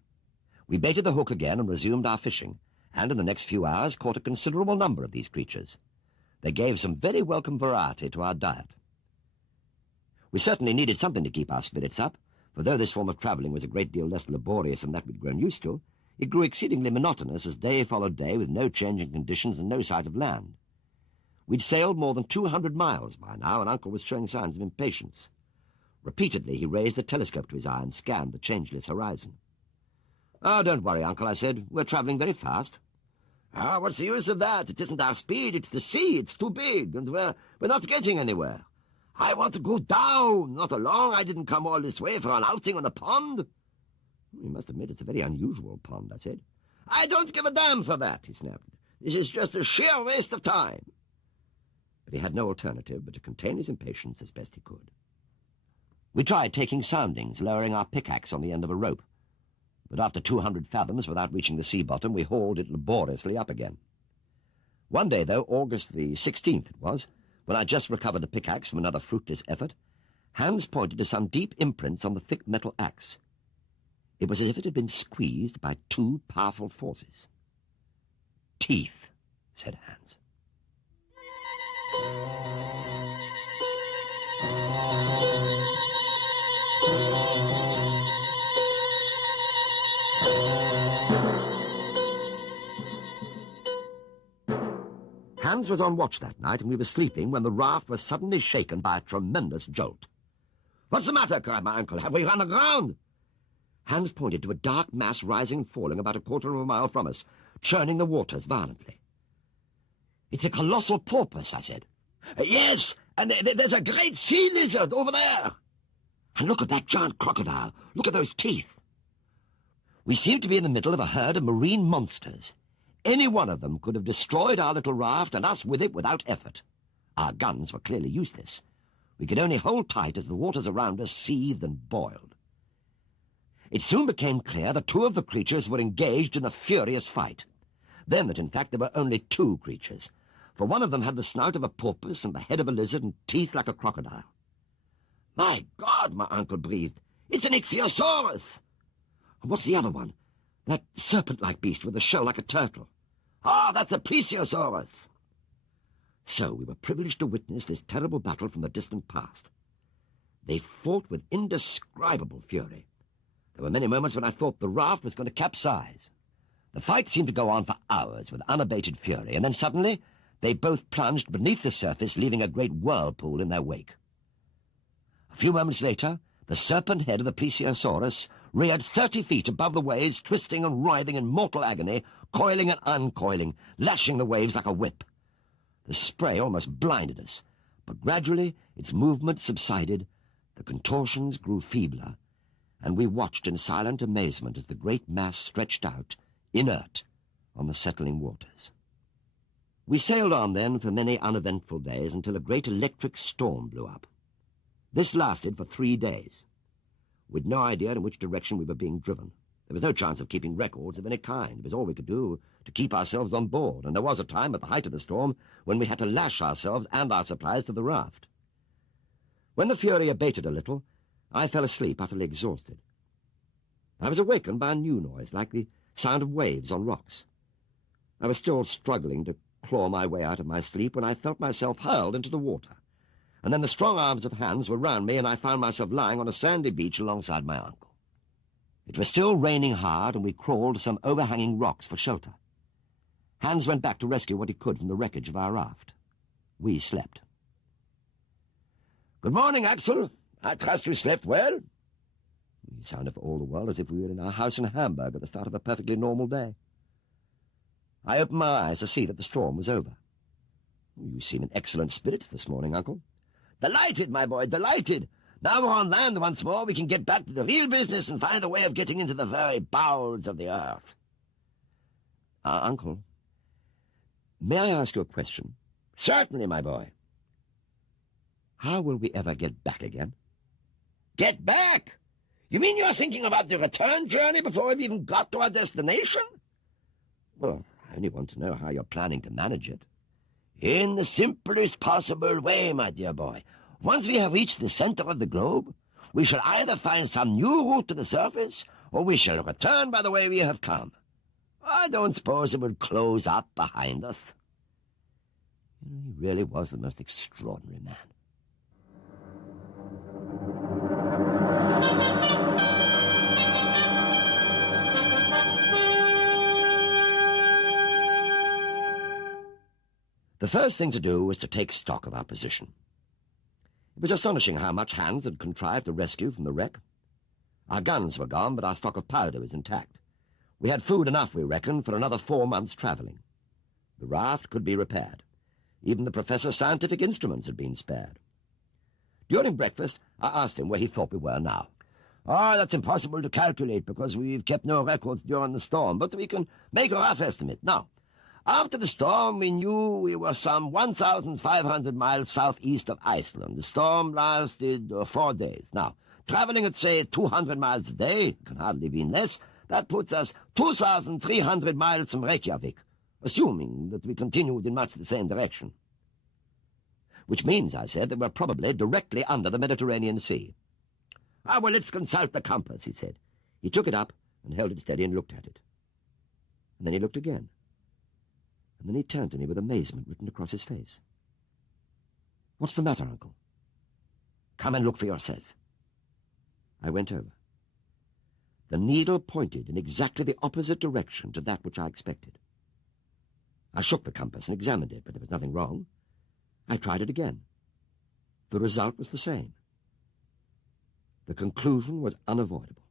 We baited the hook again and resumed our fishing, and in the next few hours caught a considerable number of these creatures. They gave some very welcome variety to our diet. We certainly needed something to keep our spirits up, for though this form of travelling was a great deal less laborious than that we'd grown used to, it grew exceedingly monotonous as day followed day with no change in conditions and no sight of land. We'd sailed more than 200 miles by now, and Uncle was showing signs of impatience. Repeatedly he raised the telescope to his eye and scanned the changeless horizon. "Oh, don't worry, Uncle," I said. "We're travelling very fast." "Ah, what's the use of that? It isn't our speed, it's the sea. It's too big, and we're not getting anywhere. I want to go down, not along. I didn't come all this way for an outing on a pond." "You must admit it's a very unusual pond," I said. "I don't give a damn for that," he snapped. "This is just a sheer waste of time." But he had no alternative but to contain his impatience as best he could. We tried taking soundings, lowering our pickaxe on the end of a rope. But after 200 fathoms without reaching the sea bottom, we hauled it laboriously up again. One day, though, August the 16th it was, when I just recovered the pickaxe from another fruitless effort, Hans pointed to some deep imprints on the thick metal axe. It was as if it had been squeezed by 2 powerful forces. "Teeth," said Hans. Hans was on watch that night, and we were sleeping when the raft was suddenly shaken by a tremendous jolt. "What's the matter?" cried my uncle. "Have we run aground?" Hans pointed to a dark mass rising and falling about a quarter of a mile from us, churning the waters violently. "It's a colossal porpoise," I said. "Yes, and there's a great sea lizard over there. And look at that giant crocodile. Look at those teeth." We seemed to be in the middle of a herd of marine monsters. Any one of them could have destroyed our little raft and us with it without effort. Our guns were clearly useless. We could only hold tight as the waters around us seethed and boiled. It soon became clear that two of the creatures were engaged in a furious fight. Then that, in fact, there were only two creatures, for one of them had the snout of a porpoise and the head of a lizard and teeth like a crocodile. "My God," my uncle breathed, "it's an ichthyosaurus!" "And what's the other one? That serpent-like beast with a shell like a turtle." "Ah, that's a plesiosaurus." So we were privileged to witness this terrible battle from the distant past. They fought with indescribable fury. There were many moments when I thought the raft was going to capsize. The fight seemed to go on for hours with unabated fury, and then suddenly they both plunged beneath the surface, leaving a great whirlpool in their wake. A few moments later, the serpent head of the plesiosaurus reared 30 feet above the waves, twisting and writhing in mortal agony, coiling and uncoiling, lashing the waves like a whip. The spray almost blinded us, but gradually its movement subsided, the contortions grew feebler, and we watched in silent amazement as the great mass stretched out, inert, on the settling waters. We sailed on then for many uneventful days until a great electric storm blew up. This lasted for 3 days. We'd no idea in which direction we were being driven. There was no chance of keeping records of any kind. It was all we could do to keep ourselves on board, and there was a time at the height of the storm when we had to lash ourselves and our supplies to the raft. When the fury abated a little, I fell asleep utterly exhausted. I was awakened by a new noise, like the sound of waves on rocks. I was still struggling to claw my way out of my sleep when I felt myself hurled into the water, and then the strong arms of Hans were round me, and I found myself lying on a sandy beach alongside my uncle. It was still raining hard, and we crawled to some overhanging rocks for shelter. Hans went back to rescue what he could from the wreckage of our raft. We slept. "Good morning, Axel. I trust you slept well." We sounded for all the world as if we were in our house in Hamburg at the start of a perfectly normal day. I opened my eyes to see that the storm was over. "You seem in excellent spirits this morning, Uncle." "Delighted, my boy, delighted. Now we're on land once more, we can get back to the real business and find a way of getting into the very bowels of the earth." Uncle, may I ask you a question?" "Certainly, my boy." "How will we ever get back again?" "Get back? You mean you're thinking about the return journey before we've even got to our destination?" "Well, I only want to know how you're planning to manage it." "In the simplest possible way, my dear boy. Once we have reached the center of the globe, we shall either find some new route to the surface, or we shall return by the way we have come. I don't suppose it will close up behind us." He really was the most extraordinary man. The first thing to do was to take stock of our position. It was astonishing how much Hans had contrived to rescue from the wreck. Our guns were gone, but our stock of powder was intact. We had food enough, we reckoned, for another 4 months' travelling. The raft could be repaired. Even the professor's scientific instruments had been spared. During breakfast, I asked him where he thought we were now. "Oh, that's impossible to calculate, because we've kept no records during the storm, but we can make a rough estimate. Now, after the storm, we knew we were some 1,500 miles southeast of Iceland. The storm lasted 4 days. Now, traveling at, say, 200 miles a day, can hardly be less, that puts us 2,300 miles from Reykjavik, assuming that we continued in much the same direction." "Which means," I said, "that we're probably directly under the Mediterranean Sea." Well, let's consult the compass," he said. He took it up and held it steady and looked at it. And then he looked again. And then he turned to me with amazement written across his face. "What's the matter, Uncle?" "Come and look for yourself." I went over. The needle pointed in exactly the opposite direction to that which I expected. I shook the compass and examined it, but there was nothing wrong. I tried it again. The result was the same. The conclusion was unavoidable.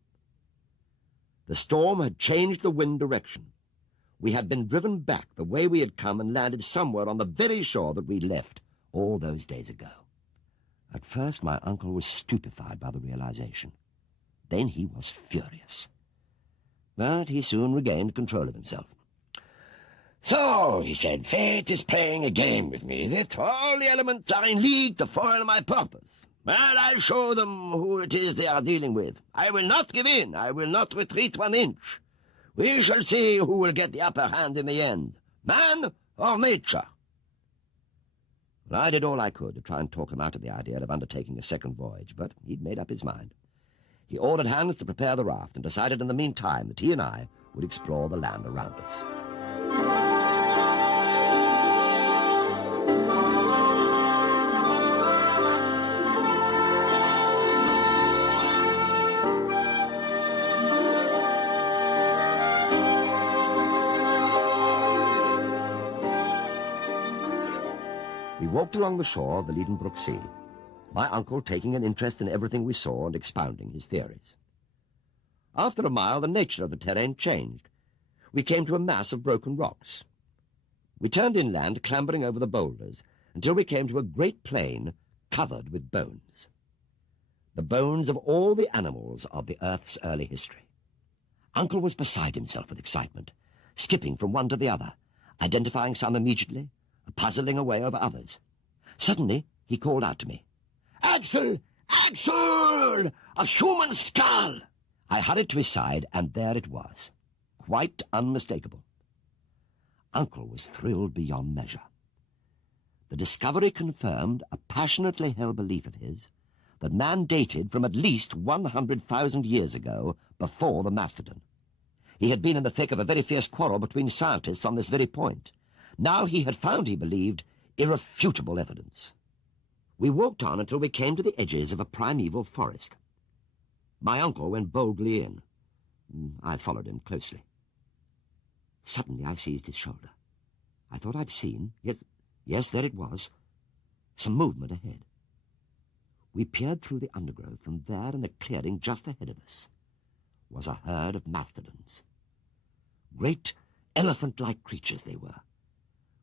The storm had changed the wind direction. We had been driven back the way we had come and landed somewhere on the very shore that we left all those days ago. At first, my uncle was stupefied by the realization. Then he was furious. But he soon regained control of himself. "So," he said, "fate is playing a game with me, is it? All the elements are in league to foil my purpose. Well, I'll show them who it is they are dealing with. I will not give in. I will not retreat 1 inch. We shall see who will get the upper hand in the end, man or nature." Well, I did all I could to try and talk him out of the idea of undertaking a second voyage, but he'd made up his mind. He ordered hands to prepare the raft and decided in the meantime that he and I would explore the land around us. We walked along the shore of the Liedenbrook Sea, my uncle taking an interest in everything we saw and expounding his theories. After a mile, the nature of the terrain changed. We came to a mass of broken rocks. We turned inland, clambering over the boulders, until we came to a great plain covered with bones. The bones of all the animals of the Earth's early history. Uncle was beside himself with excitement, skipping from one to the other, identifying some immediately, puzzling away over others. Suddenly, he called out to me, "Axel! Axel! A human skull!" I hurried to his side, and there it was, quite unmistakable. Uncle was thrilled beyond measure. The discovery confirmed a passionately held belief of his that man dated from at least 100,000 years ago, before the mastodon. He had been in the thick of a very fierce quarrel between scientists on this very point. Now he had found, he believed, irrefutable evidence. We walked on until we came to the edges of a primeval forest. My uncle went boldly in. I followed him closely. Suddenly I seized his shoulder. I thought I'd seen, yes, there it was, some movement ahead. We peered through the undergrowth, and there in a clearing just ahead of us was a herd of mastodons. Great elephant-like creatures they were,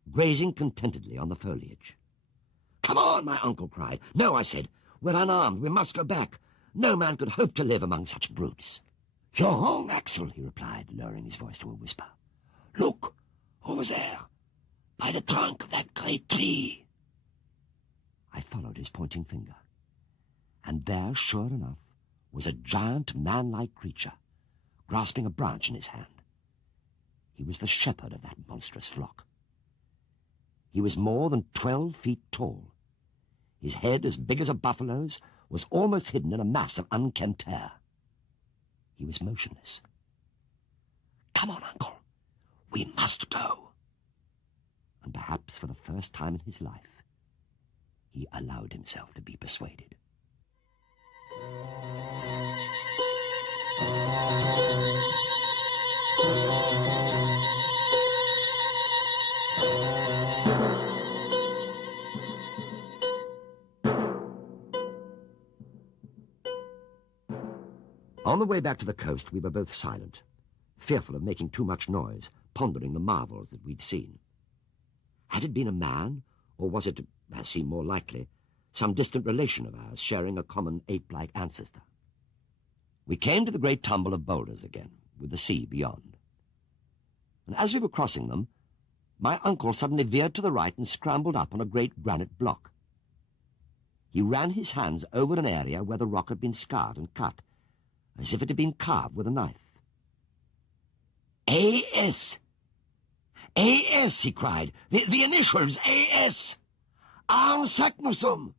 grazing contentedly on the foliage. "Come on," my uncle cried. "No," I said. "We're unarmed. We must go back. No man could hope to live among such brutes." "You're wrong, Axel," he replied, lowering his voice to a whisper. "Look, over there, by the trunk of that great tree." I followed his pointing finger, and there, sure enough, was a giant man-like creature, grasping a branch in his hand. He was the shepherd of that monstrous flock. He was more than 12 feet tall. His head, as big as a buffalo's, was almost hidden in a mass of unkempt hair. He was motionless. "Come on, Uncle. We must go." And perhaps for the first time in his life, he allowed himself to be persuaded. On the way back to the coast, we were both silent, fearful of making too much noise, pondering the marvels that we'd seen. Had it been a man, or was it, as seemed more likely, some distant relation of ours sharing a common ape-like ancestor? We came to the great tumble of boulders again, with the sea beyond. And as we were crossing them, my uncle suddenly veered to the right and scrambled up on a great granite block. He ran his hands over an area where the rock had been scarred and cut, as if it had been carved with a knife. "A.S. A.S., he cried. The initials, A.S. Arn Saknusum.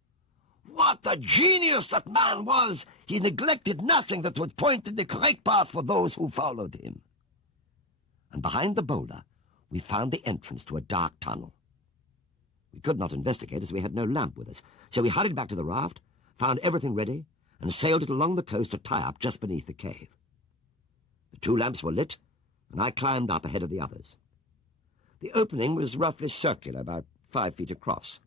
What a genius that man was! He neglected nothing that would point in the correct path for those who followed him." And behind the boulder, we found the entrance to a dark tunnel. We could not investigate, as we had no lamp with us, so we hurried back to the raft, found everything ready, and sailed it along the coast to tie up just beneath the cave. The 2 lamps were lit, and I climbed up ahead of the others. The opening was roughly circular, about 5 feet across.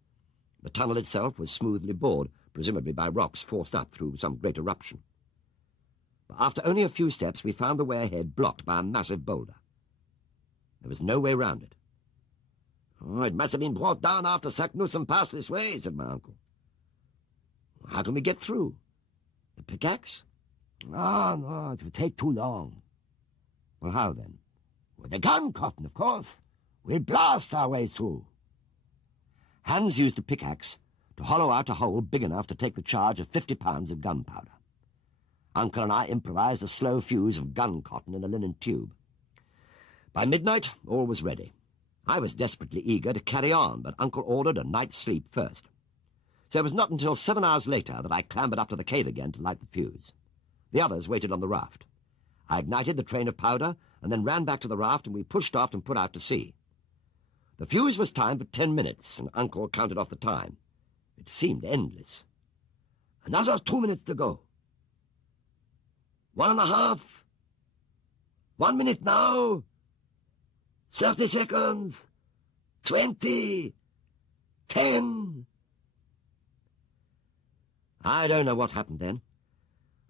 The tunnel itself was smoothly bored, presumably by rocks forced up through some great eruption. But after only a few steps, we found the way ahead blocked by a massive boulder. There was no way round it. "Oh, it must have been brought down after Saknussemm passed this way," said my uncle. "How can we get through? The pickaxe?" "Oh, no, it would take too long." "Well, how then?" "With the gun cotton, of course. We'll blast our way through." Hans used a pickaxe to hollow out a hole big enough to take the charge of 50 pounds of gunpowder. Uncle and I improvised a slow fuse of gun cotton in a linen tube. By midnight, all was ready. I was desperately eager to carry on, but Uncle ordered a night's sleep first. So it was not until 7 hours later that I clambered up to the cave again to light the fuse. The others waited on the raft. I ignited the train of powder and then ran back to the raft, and we pushed off and put out to sea. The fuse was timed for 10 minutes, and Uncle counted off the time. It seemed endless. "Another 2 minutes to go. 1.5. 1 minute now. 30 seconds. 20. 10. I don't know what happened then.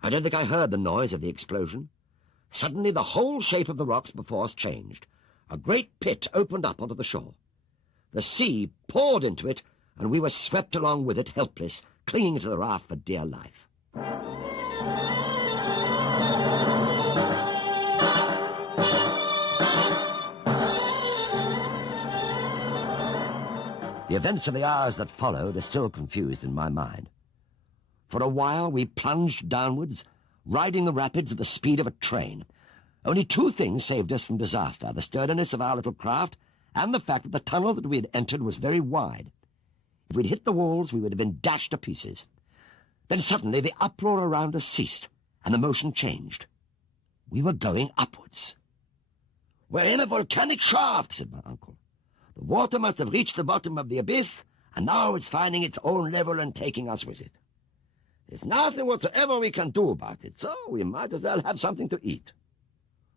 I don't think I heard the noise of the explosion. Suddenly the whole shape of the rocks before us changed. A great pit opened up onto the shore. The sea poured into it, and we were swept along with it, helpless, clinging to the raft for dear life. The events of the hours that followed are still confused in my mind. For a while we plunged downwards, riding the rapids at the speed of a train. Only 2 things saved us from disaster: the sturdiness of our little craft and the fact that the tunnel that we had entered was very wide. If we'd hit the walls, we would have been dashed to pieces. Then suddenly the uproar around us ceased, and the motion changed. We were going upwards. "We're in a volcanic shaft," said my uncle. "The water must have reached the bottom of the abyss, and now it's finding its own level and taking us with it. There's nothing whatsoever we can do about it, so we might as well have something to eat."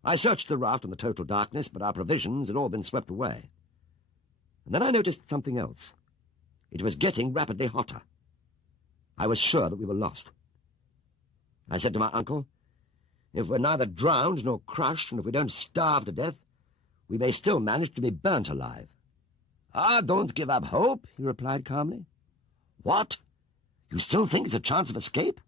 I searched the raft in the total darkness, but our provisions had all been swept away. And then I noticed something else. It was getting rapidly hotter. I was sure that we were lost. I said to my uncle, "If we're neither drowned nor crushed, and if we don't starve to death, we may still manage to be burnt alive." "Ah, don't give up hope," he replied calmly. "What? You still think there's a chance of escape?"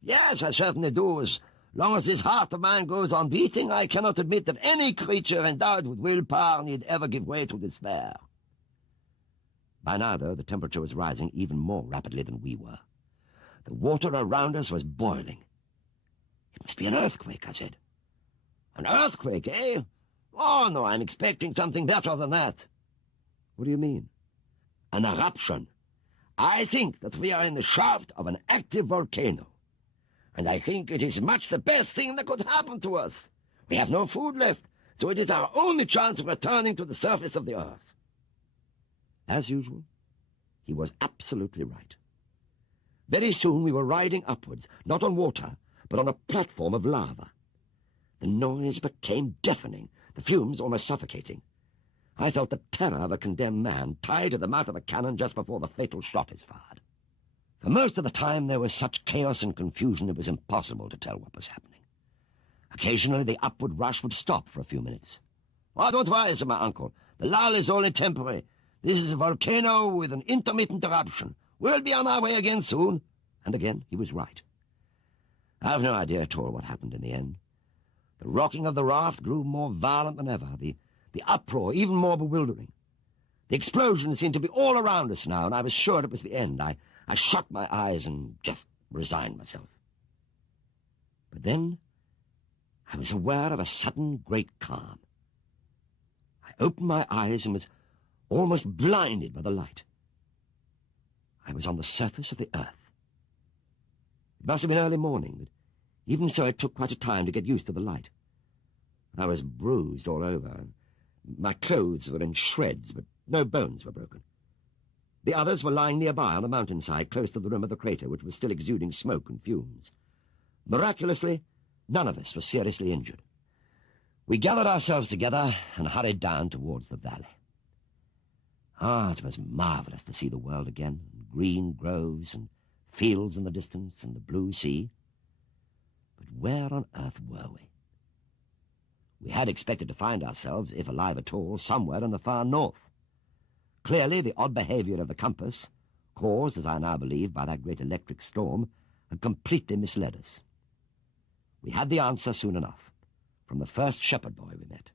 "Yes, I certainly do. As long as this heart of mine goes on beating, I cannot admit that any creature endowed with willpower need ever give way to despair." By now, though, the temperature was rising even more rapidly than we were. The water around us was boiling. "It must be an earthquake," I said. "An earthquake, eh? Oh, no, I'm expecting something better than that." "What do you mean?" "An eruption. I think that we are in the shaft of an active volcano. And I think it is much the best thing that could happen to us. We have no food left, so it is our only chance of returning to the surface of the earth." As usual, he was absolutely right. Very soon we were riding upwards, not on water, but on a platform of lava. The noise became deafening, the fumes almost suffocating. I felt the terror of a condemned man tied to the mouth of a cannon just before the fatal shot is fired. For most of the time there was such chaos and confusion it was impossible to tell what was happening. Occasionally the upward rush would stop for a few minutes. "Oh, don't worry," said my uncle. "The lull is only temporary. This is a volcano with an intermittent eruption. We'll be on our way again soon." And again he was right. I have no idea at all what happened in the end. The rocking of the raft grew more violent than ever, the uproar even more bewildering. The explosion seemed to be all around us now, and I was sure it was the end. I shut my eyes and just resigned myself. But then I was aware of a sudden great calm. I opened my eyes and was almost blinded by the light. I was on the surface of the earth. It must have been early morning, but even so it took quite a time to get used to the light. I was bruised all over. My clothes were in shreds, but no bones were broken. The others were lying nearby on the mountainside, close to the rim of the crater, which was still exuding smoke and fumes. Miraculously, none of us was seriously injured. We gathered ourselves together and hurried down towards the valley. Ah, it was marvellous to see the world again, and green groves and fields in the distance and the blue sea. But where on earth were we? We had expected to find ourselves, if alive at all, somewhere in the far north. Clearly the odd behaviour of the compass, caused, as I now believe, by that great electric storm, had completely misled us. We had the answer soon enough, from the first shepherd boy we met.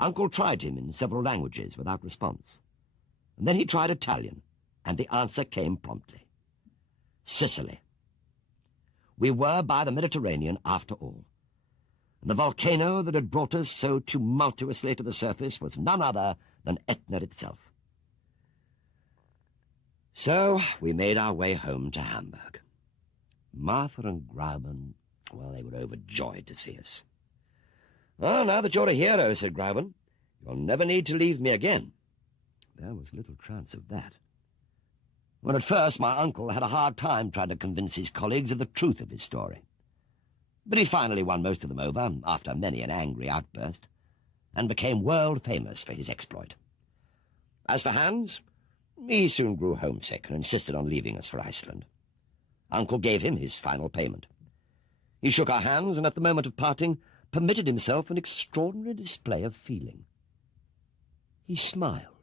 Uncle tried him in several languages without response, and then he tried Italian, and the answer came promptly. Sicily. We were by the Mediterranean after all, and the volcano that had brought us so tumultuously to the surface was none other than Etna itself. So we made our way home to Hamburg. Martha and Grauben, well, they were overjoyed to see us. "Oh, now that you're a hero," said Grauben, "you'll never need to leave me again." There was little chance of that. Well, at first my uncle had a hard time trying to convince his colleagues of the truth of his story. But he finally won most of them over, after many an angry outburst, and became world-famous for his exploit. As for Hans, he soon grew homesick and insisted on leaving us for Iceland. Uncle gave him his final payment. He shook our hands, and at the moment of parting permitted himself an extraordinary display of feeling. He smiled.